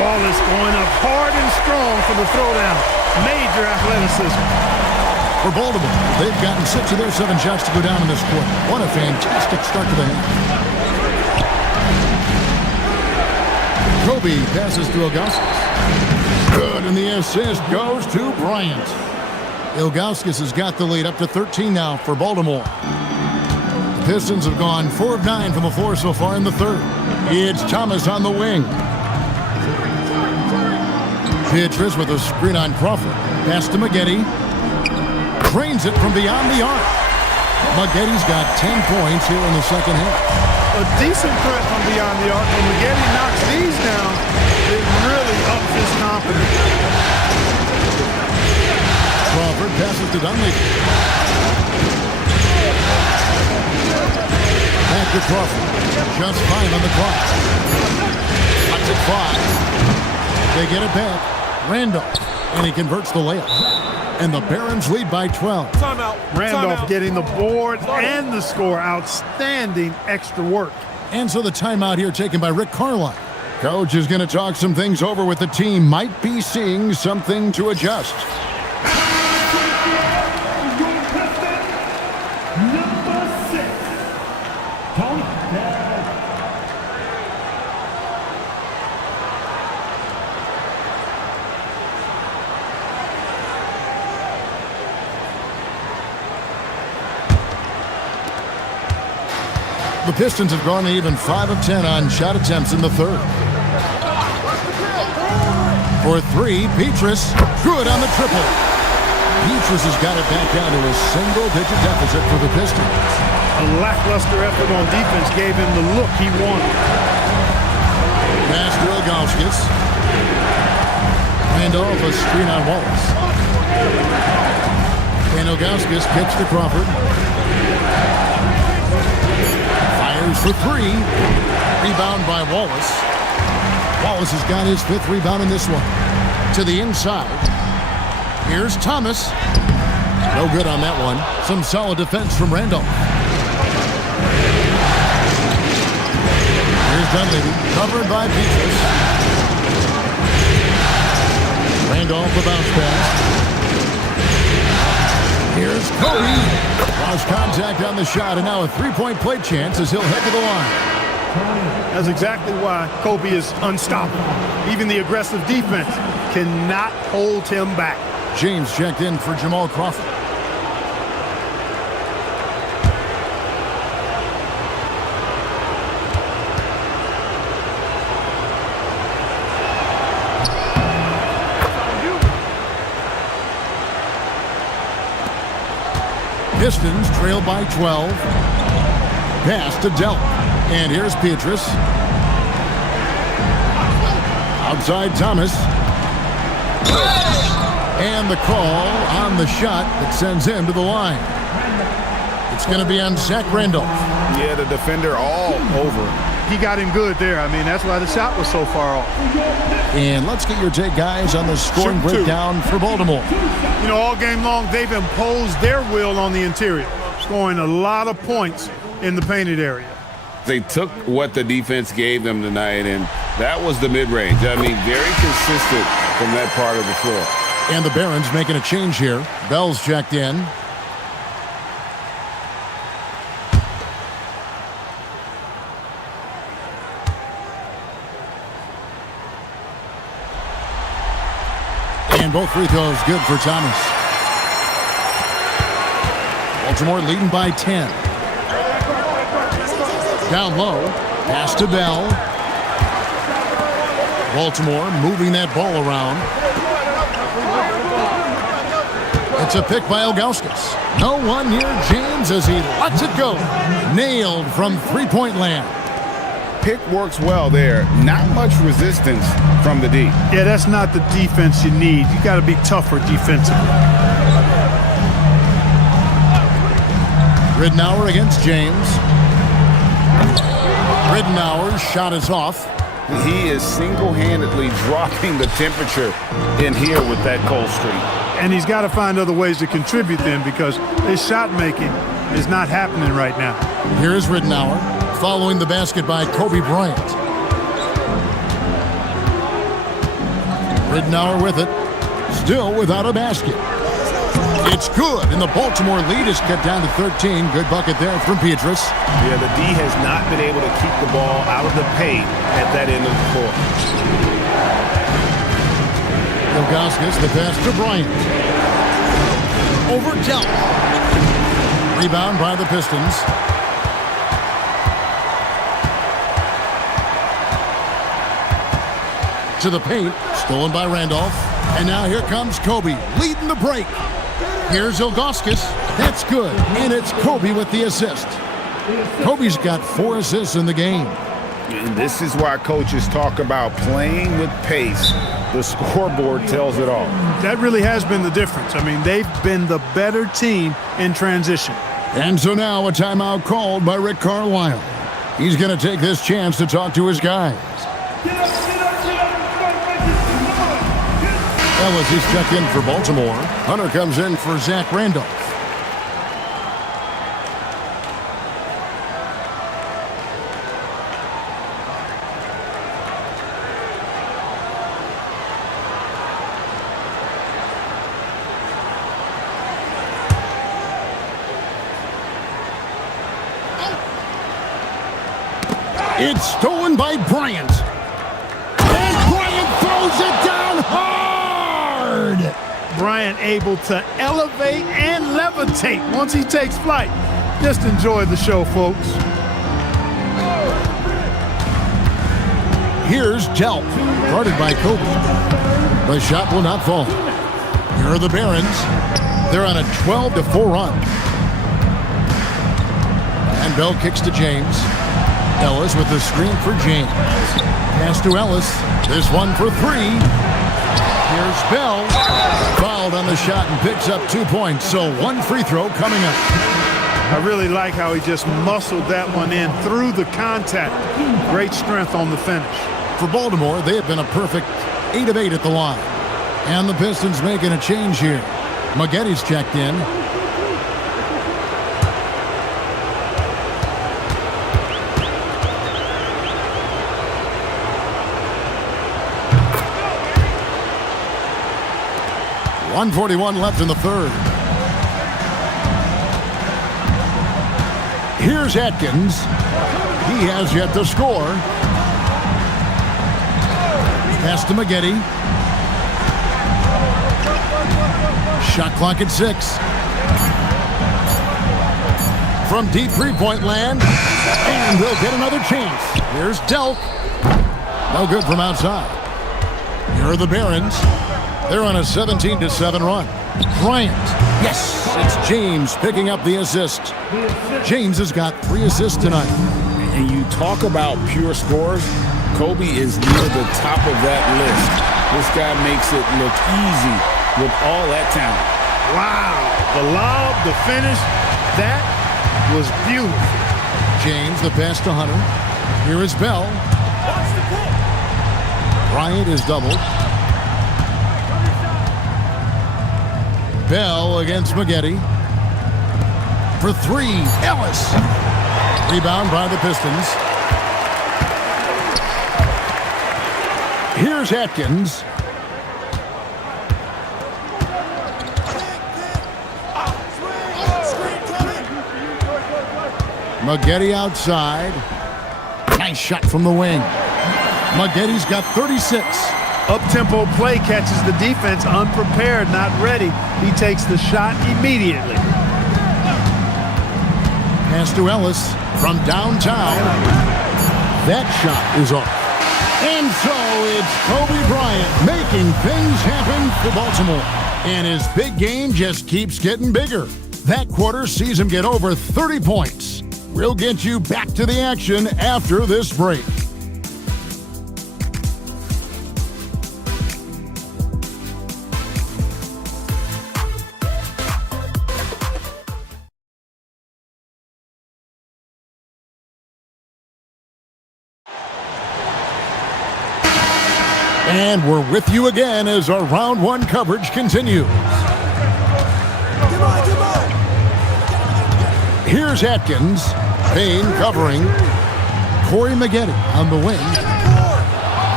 Wallace going up hard and strong for the throwdown. Major athleticism. For Baltimore, they've gotten 6 of their 7 shots to go down in this quarter. What a fantastic start to the half. Kobe passes to Ilgauskas. Good, and the assist goes to Bryant. Ilgauskas has got the lead up to 13 now for Baltimore. The Pistons have gone 4 of 9 from the floor so far in the third. It's Thomas on the wing. Petrus with a screen on Crawford. Pass to Maggette. Drains it from beyond the arc. Maggette's got 10 points here in the second half. A decent threat from beyond the arc. When Maggette knocks these down, it really ups his confidence. Crawford passes to Dunleavy. Back to Crawford. Just 5 on the clock. Makes it 5. They get it back. Randolph. And he converts the layup. And the Barons lead by 12. Randolph getting the board and the score. Outstanding extra work. And so the timeout here taken by Rick Carlisle. Coach is going to talk some things over with the team. Might be seeing something to adjust. Number 6, Tony. The Pistons have gone even 5 of 10 on shot attempts in the third. For 3, Petrus, good on the triple. Petrus has got it back down to a single-digit deficit for the Pistons. A lackluster effort on defense gave him the look he wanted. Pass to Ilgauskas. Randolph, a screen on Wallace. And Ilgauskas kicks to Crawford. Fires for 3. Rebound by Wallace. Wallace has got his 5th rebound in this one. To the inside. Here's Thomas. No good on that one. Some solid defense from Randolph. Here's Dunleavy, covered by Petrus. Randolph, the bounce pass. Here's Cody. Lost contact on the shot, and now a 3-point play chance as he'll head to the line. That's exactly why Kobe is unstoppable. Even the aggressive defense cannot hold him back. James checked in for Jamal Crawford. Pistons trail by 12. Pass to Delk. And here's Petrus. Outside Thomas. And the call on the shot that sends him to the line. It's going to be on Zach Randolph. Yeah, the defender all over. He got him good there. I mean, that's why the shot was so far off. And let's get your take, guys, on the scoring breakdown for Baltimore. You know, all game long, they've imposed their will on the interior, scoring a lot of points in the painted area. They took what the defense gave them tonight, and that was the mid-range. I mean, very consistent from that part of the floor. And the Barons making a change here. Bell's checked in. And both free throws good for Thomas. Baltimore leading by 10. Down low, pass to Bell. Baltimore moving that ball around. It's a pick by Ilgauskas. No one near James as he lets it go. Nailed from three-point land. Pick works well there. Not much resistance from the D. Yeah, that's not the defense you need. You got to be tougher defensively. Ridnour against James. Ridnour's shot is off. He is single-handedly dropping the temperature in here with that cold streak. And he's got to find other ways to contribute then, because his shot making is not happening right now. Here's Ridnour following the basket by Kobe Bryant. Ridnour with it, still without a basket. It's good, and the Baltimore lead is cut down to 13. Good bucket there from Petrus. Yeah, the D has not been able to keep the ball out of the paint at that end of the floor. Ilgauskas, the pass to Bryant. Over Delk. Rebound by the Pistons. To the paint, stolen by Randolph. And now here comes Kobe, leading the break. Here's Ilgauskas. That's good. And it's Kobe with the assist. Kobe's got 4 assists in the game. And this is why coaches talk about playing with pace. The scoreboard tells it all. That really has been the difference. I mean, they've been the better team in transition. And so now a timeout called by Rick Carlisle. He's going to take this chance to talk to his guys. Get up, Ellis is checked in for Baltimore. Hunter comes in for Zach Randolph. It's stolen by Bryant. And Bryant throws it down hard. Bryant able to elevate and levitate once he takes flight. Just enjoy the show, folks. Here's Delp, guarded by Kobe. The shot will not fall. Here are the Barons. They're on a 12-4 run. And Bell kicks to James. Ellis with the screen for James. Pass to Ellis. This one for three. Here's Bell. Fouled on the shot and picks up 2 points. So one free throw coming up. I really like how he just muscled that one in through the contact. Great strength on the finish. For Baltimore, they have been a perfect 8 of 8 at the line. And the Pistons making a change here. Maggetti's checked in. .141 left in the third. Here's Atkins. He has yet to score. Pass to Maggetti. Shot clock at 6. From deep three-point land. And they'll get another chance. Here's Delk. No good from outside. Here are the Barons. They're on a 17-7 run. Bryant. Yes, it's James picking up the assist. James has got 3 assists tonight. And you talk about pure scores, Kobe is near the top of that list. This guy makes it look easy with all that talent. Wow. The lob, the finish, that was beautiful. James, the pass to Hunter. Here is Bell. Bryant is doubled. Bell against Maggetti. For 3, Ellis. Rebound by the Pistons. Here's Atkins. Maggetti outside. Nice shot from the wing. Maggetti's got 36. Up-tempo play catches the defense unprepared, not ready. He takes the shot immediately. Pass to Ellis from downtown. That shot is off. And so it's Kobe Bryant making things happen for Baltimore. And his big game just keeps getting bigger. That quarter sees him get over 30 points. We'll get you back to the action after this break. And we're with you again as our round 1 coverage continues. Here's Atkins. Payne covering. Corey Maggetti on the wing.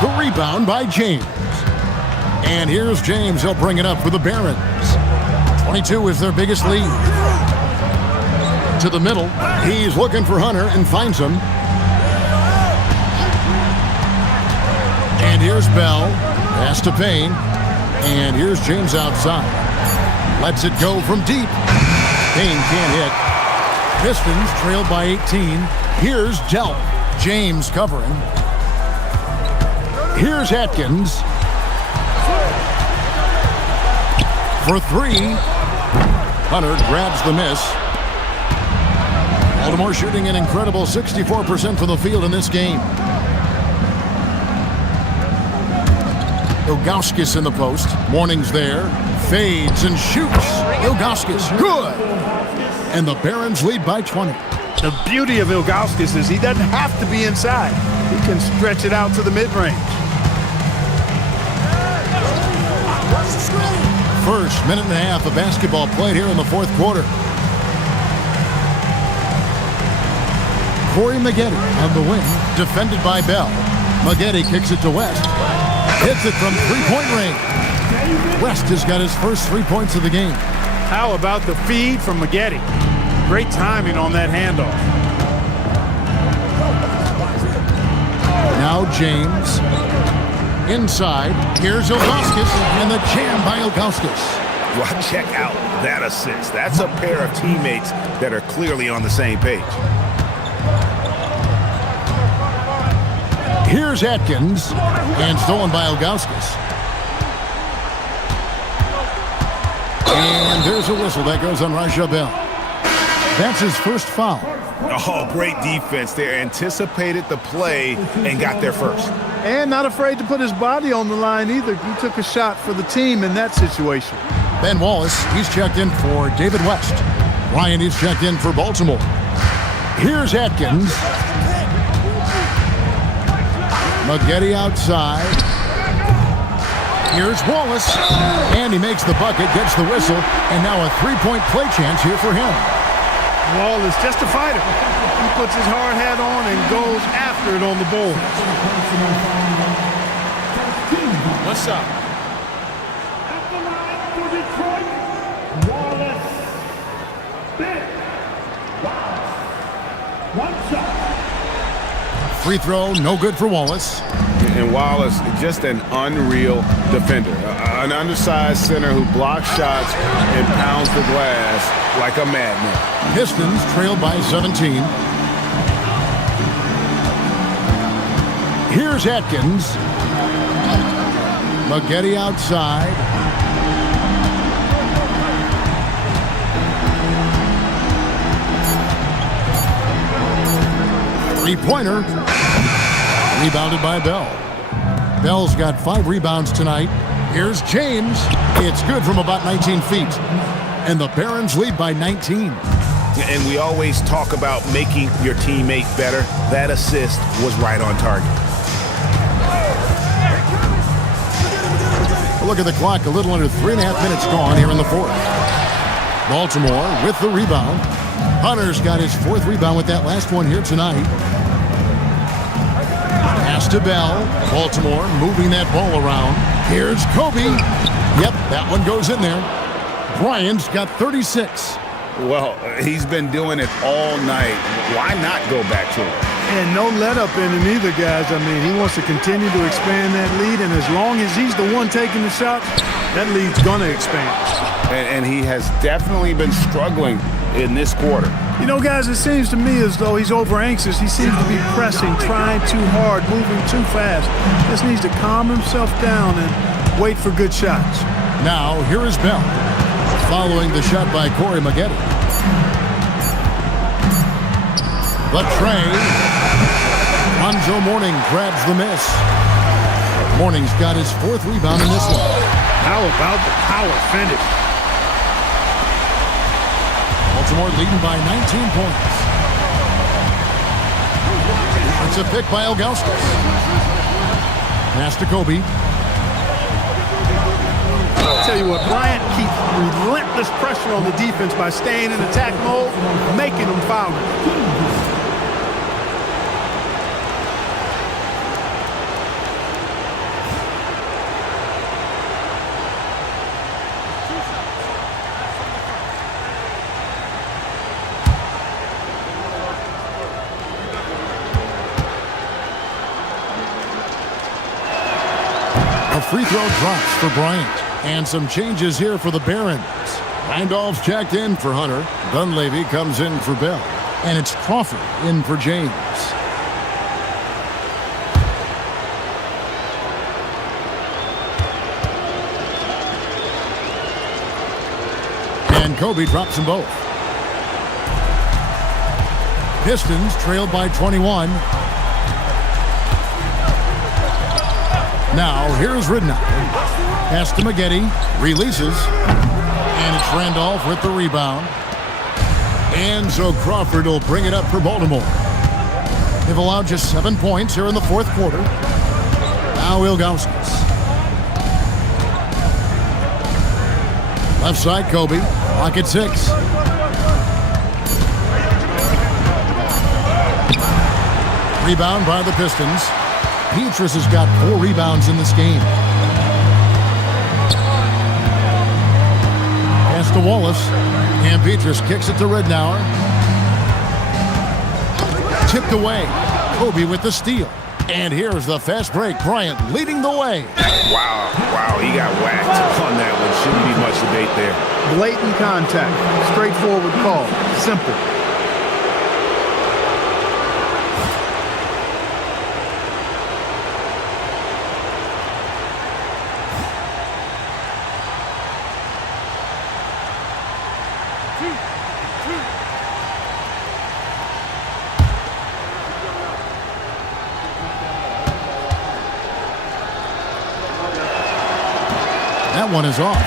The rebound by James. And here's James. He'll bring it up for the Barons. 22 is their biggest lead. To the middle. He's looking for Hunter and finds him. And here's Bell. Pass to Payne. And here's James outside. Lets it go from deep. Payne can't hit. Pistons trailed by 18. Here's Delp. James covering. Here's Atkins. For 3. Hunter grabs the miss. Baltimore shooting an incredible 64% from the field in this game. Ilgauskas in the post. Morning's there. Fades and shoots. Ilgauskas. Good. And the Barons lead by 20. The beauty of Ilgauskas is he doesn't have to be inside. He can stretch it out to the mid-range. First minute and a half of basketball played here in the fourth quarter. Corey Maggette on the wing, defended by Bell. Maggette kicks it to West. Hits it from three-point range. West has got his first 3 points of the game. How about the feed from Maggette? Great timing on that handoff. Now James. Inside. Here's Ilgauskas, and the jam by Ilgauskas. Well, check out that assist. That's a pair of teammates that are clearly on the same page. Here's Atkins, and stolen by Ilgauskas. And there's a whistle that goes on Raja Bell. That's his first foul. Oh, great defense there. Anticipated the play and got there first. And not afraid to put his body on the line either. He took a shot for the team in that situation. Ben Wallace, he's checked in for David West. Ryan, he's checked in for Baltimore. Here's Atkins. Maggette outside. Here's Wallace. And he makes the bucket, gets the whistle, and now a three-point play chance here for him. Wallace, just a fighter. He puts his hard hat on and goes after it on the board. What's up? At the line for Detroit, Wallace. Big. Wallace. One shot. Free throw, no good for Wallace. And Wallace, just an unreal defender. An undersized center who blocks shots and pounds the glass like a madman. Pistons trailed by 17. Here's Atkins. Maggette outside. Three-pointer. Rebounded by Bell. Bell's got 5 rebounds tonight. Here's James. It's good from about 19 feet. And the Barons lead by 19. And we always talk about making your teammate better. That assist was right on target. Look at the clock, a little under 3.5 minutes gone here in the fourth. Baltimore with the rebound. Hunter's got his 4th rebound with that last one here tonight. Pass to Bell. Baltimore moving that ball around. Here's Kobe. Yep, that one goes in there. Bryant's got 36. Well, he's been doing it all night. Why not go back to it? And no let up in him either, guys. I mean, he wants to continue to expand that lead, and as long as he's the one taking the shots, that lead's going to expand. And he has definitely been struggling in this quarter. You know, guys, it seems to me as though he's over anxious. He seems to be pressing, trying too hard, moving too fast. Just needs to calm himself down and wait for good shots. Now, here is Bell, following the shot by Corey Maggette. The tray. Lonzo Mourning grabs the miss. Mourning's got his 4th rebound in this one. How about the power finish? Baltimore leading by 19 points. It's a pick by Ilgauskas. Pass to Kobe. I'll tell you what, Bryant keeps relentless pressure on the defense by staying in attack mode, making them foul. A free throw drops for Bryant. And some changes here for the Barons. Randolph's checked in for Hunter. Dunleavy comes in for Bell. And it's Crawford in for James. And Kobe drops them both. Pistons trailed by 21. Now, here's Ridnour. Pass to Maggette, releases, and it's Randolph with the rebound. And so Crawford will bring it up for Baltimore. They've allowed just 7 points here in the fourth quarter. Now Ilgauskas. Left side, Kobe. Lock at 6. Rebound by the Pistons. Petrus has got 4 rebounds in this game. Pass to Wallace. And Petrus kicks it to Ridnour. Tipped away. Kobe with the steal. And here's the fast break. Bryant leading the way. Wow, he got whacked on that one. Shouldn't be much debate there. Blatant contact. Straightforward call. Simple. That one is off.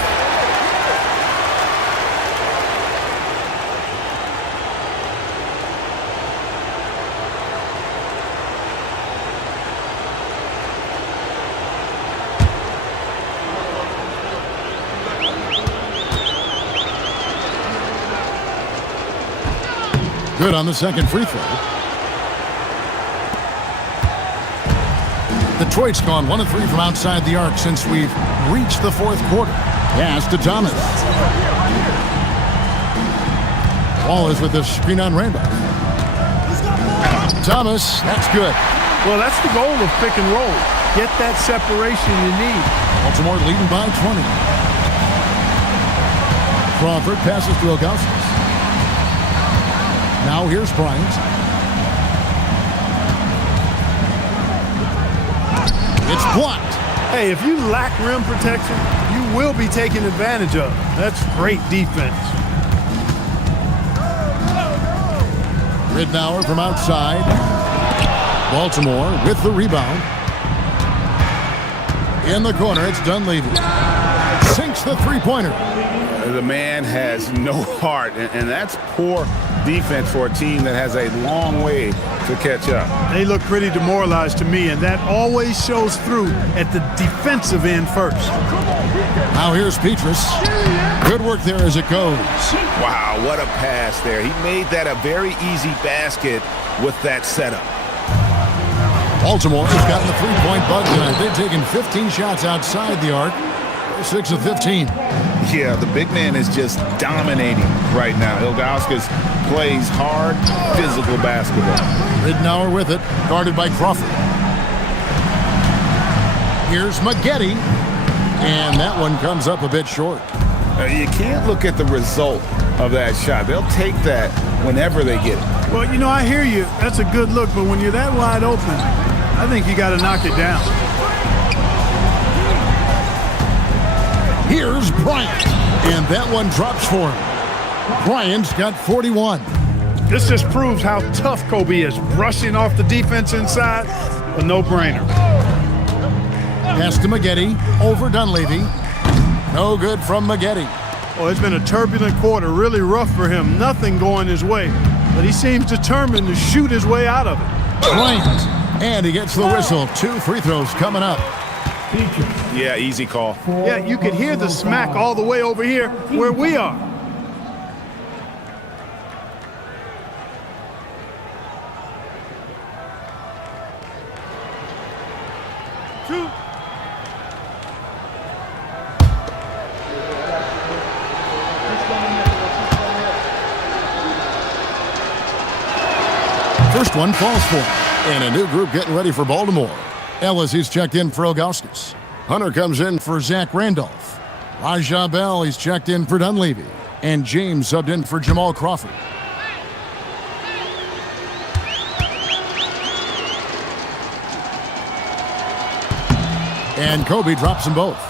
Good on the second free throw. Detroit's gone 1 of 3 from outside the arc since we've reached the 4th quarter. Pass to Thomas. Wallace with the screen on Randolph. Thomas, that's good. Well, that's the goal of pick and roll. Get that separation you need. Baltimore leading by 20. Crawford passes to Augustus. Now here's Bryant. It's blocked. Hey, if you lack rim protection, you will be taken advantage of. That's great defense. Ridnour from outside. Baltimore with the rebound. In the corner, it's Dunleavy. Sinks the three-pointer. The man has no heart, and that's poor defense for a team that has a long way to catch up. They look pretty demoralized to me, and that always shows through at the defensive end first. Now here's Petrus. Good work there as it goes. Wow, what a pass there. He made that a very easy basket with that setup. Baltimore has gotten the three-point bug tonight. They've taken 15 shots outside the arc. 6 of 15. Yeah, the big man is just dominating right now. Ilgauskas plays hard, physical basketball. Ridnour with it, guarded by Crawford. Here's Maggette, and that one comes up a bit short. You can't look at the result of that shot. They'll take that whenever they get it. Well, you know, I hear you. That's a good look, but when you're that wide open, I think you got to knock it down. Here's Bryant, and that one drops for him. Bryant's got 41. This just proves how tough Kobe is. Rushing off the defense inside, a no-brainer. Pass to Maggette, over Dunleavy. No good from Maggette. Oh, it's been a turbulent quarter, really rough for him. Nothing going his way, but he seems determined to shoot his way out of it. Bryant, and he gets the whistle. 2 free throws coming up. Yeah, easy call. Yeah, you could hear the smack all the way over here where we are. First one falls for him. And a new group getting ready for Baltimore. Ellis, he's checked in for Ilgauskas. Hunter comes in for Zach Randolph. Rajah Bell, he's checked in for Dunleavy. And James subbed in for Jamal Crawford. And Kobe drops them both.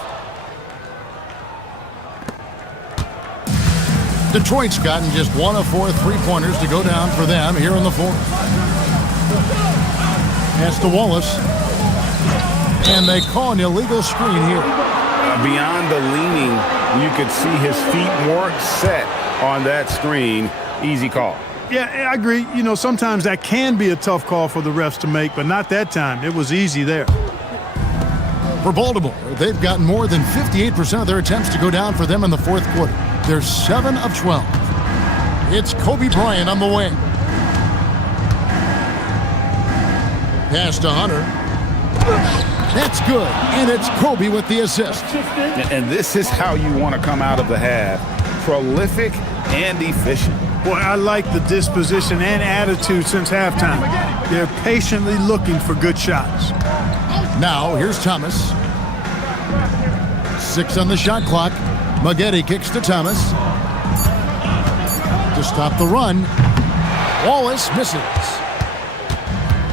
Detroit's gotten just 1 of 4 three-pointers to go down for them here in the 4th. Pass to Wallace. And they call an illegal screen here. Beyond the leaning, you could see his feet more set on that screen. Easy call. Yeah, I agree. You know, sometimes that can be a tough call for the refs to make, but not that time. It was easy there. For Baltimore, they've gotten more than 58% of their attempts to go down for them in the fourth quarter. They're 7 of 12. It's Kobe Bryant on the wing. Pass to Hunter. That's good, and it's Kobe with the assist. And this is how you want to come out of the half. Prolific and efficient. Boy, I like the disposition and attitude since halftime. They're patiently looking for good shots. Now, here's Thomas. 6 on the shot clock. Maggette kicks to Thomas. To stop the run. Wallace misses.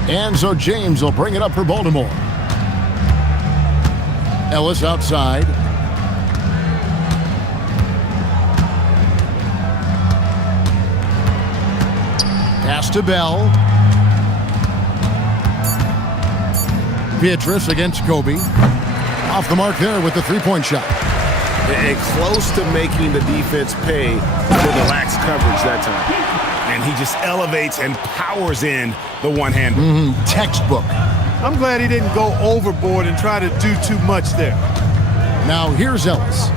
And so James will bring it up for Baltimore. Ellis outside. Pass to Bell. Beatrice against Kobe. Off the mark there with the three-point shot. And close to making the defense pay for the lax coverage that time. And he just elevates and powers in the one-hander. Textbook. I'm glad he didn't go overboard and try to do too much there. Now here's Ellis.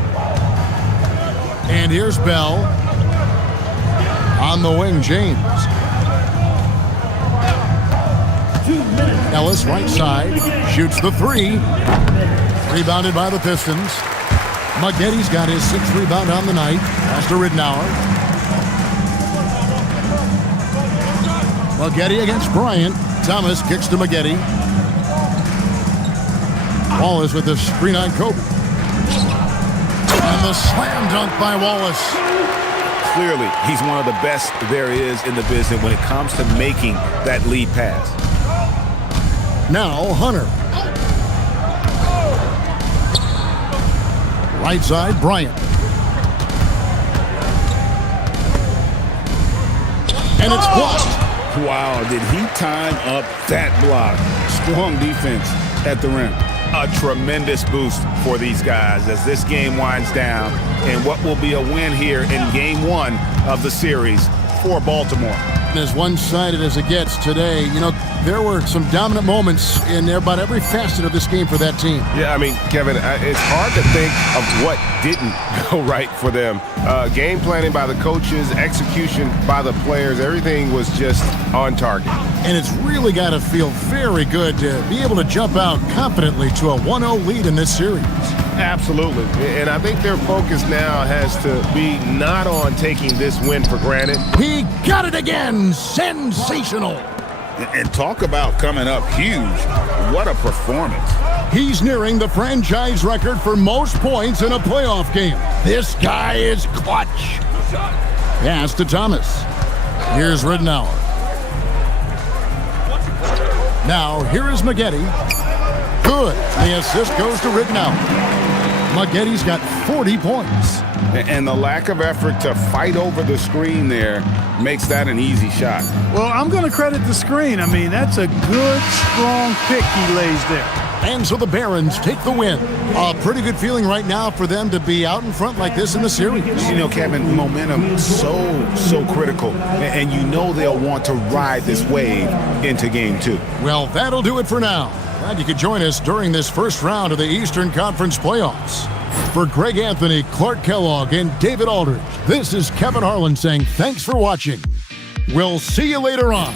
And here's Bell. On the wing, James. Ellis right side. Shoots the three. Rebounded by the Pistons. Maggette's got his 6th rebound on the night. Pass to Ridnour. Maggette against Bryant. Thomas kicks to Maggette. Wallace with the screen on Kobe. And the slam dunk by Wallace. Clearly, he's one of the best there is in the business when it comes to making that lead pass. Now Hunter. Right side, Bryant. And it's blocked. Wow, did he time up that block? Strong defense at the rim. A tremendous boost for these guys as this game winds down and what will be a win here in game 1 of the series for Baltimore. As one-sided as it gets today, you know, there were some dominant moments in about every facet of this game for that team. Yeah, I mean, Kevin, it's hard to think of what didn't go right for them. Game planning by the coaches, execution by the players, everything was just on target. And it's really got to feel very good to be able to jump out confidently to a 1-0 lead in this series. Absolutely. And I think their focus now has to be not on taking this win for granted. He got it again. Sensational. And talk about coming up huge. What a performance. He's nearing the franchise record for most points in a playoff game. This guy is clutch. Pass to Thomas. Here's Ridnour. Now, here is Maggette. Good. The assist goes to Ridnour. Maggette's got 40 points. And the lack of effort to fight over the screen there makes that an easy shot. Well, I'm going to credit the screen. I mean, that's a good, strong pick he lays there. And so the Barons take the win. A pretty good feeling right now for them to be out in front like this in the series. You know, Kevin, momentum so critical. And you know they'll want to ride this wave into game 2. Well, that'll do it for now. Glad you could join us during this first round of the Eastern Conference playoffs. For Greg Anthony, Clark Kellogg, and David Aldridge, this is Kevin Harlan saying thanks for watching. We'll see you later on.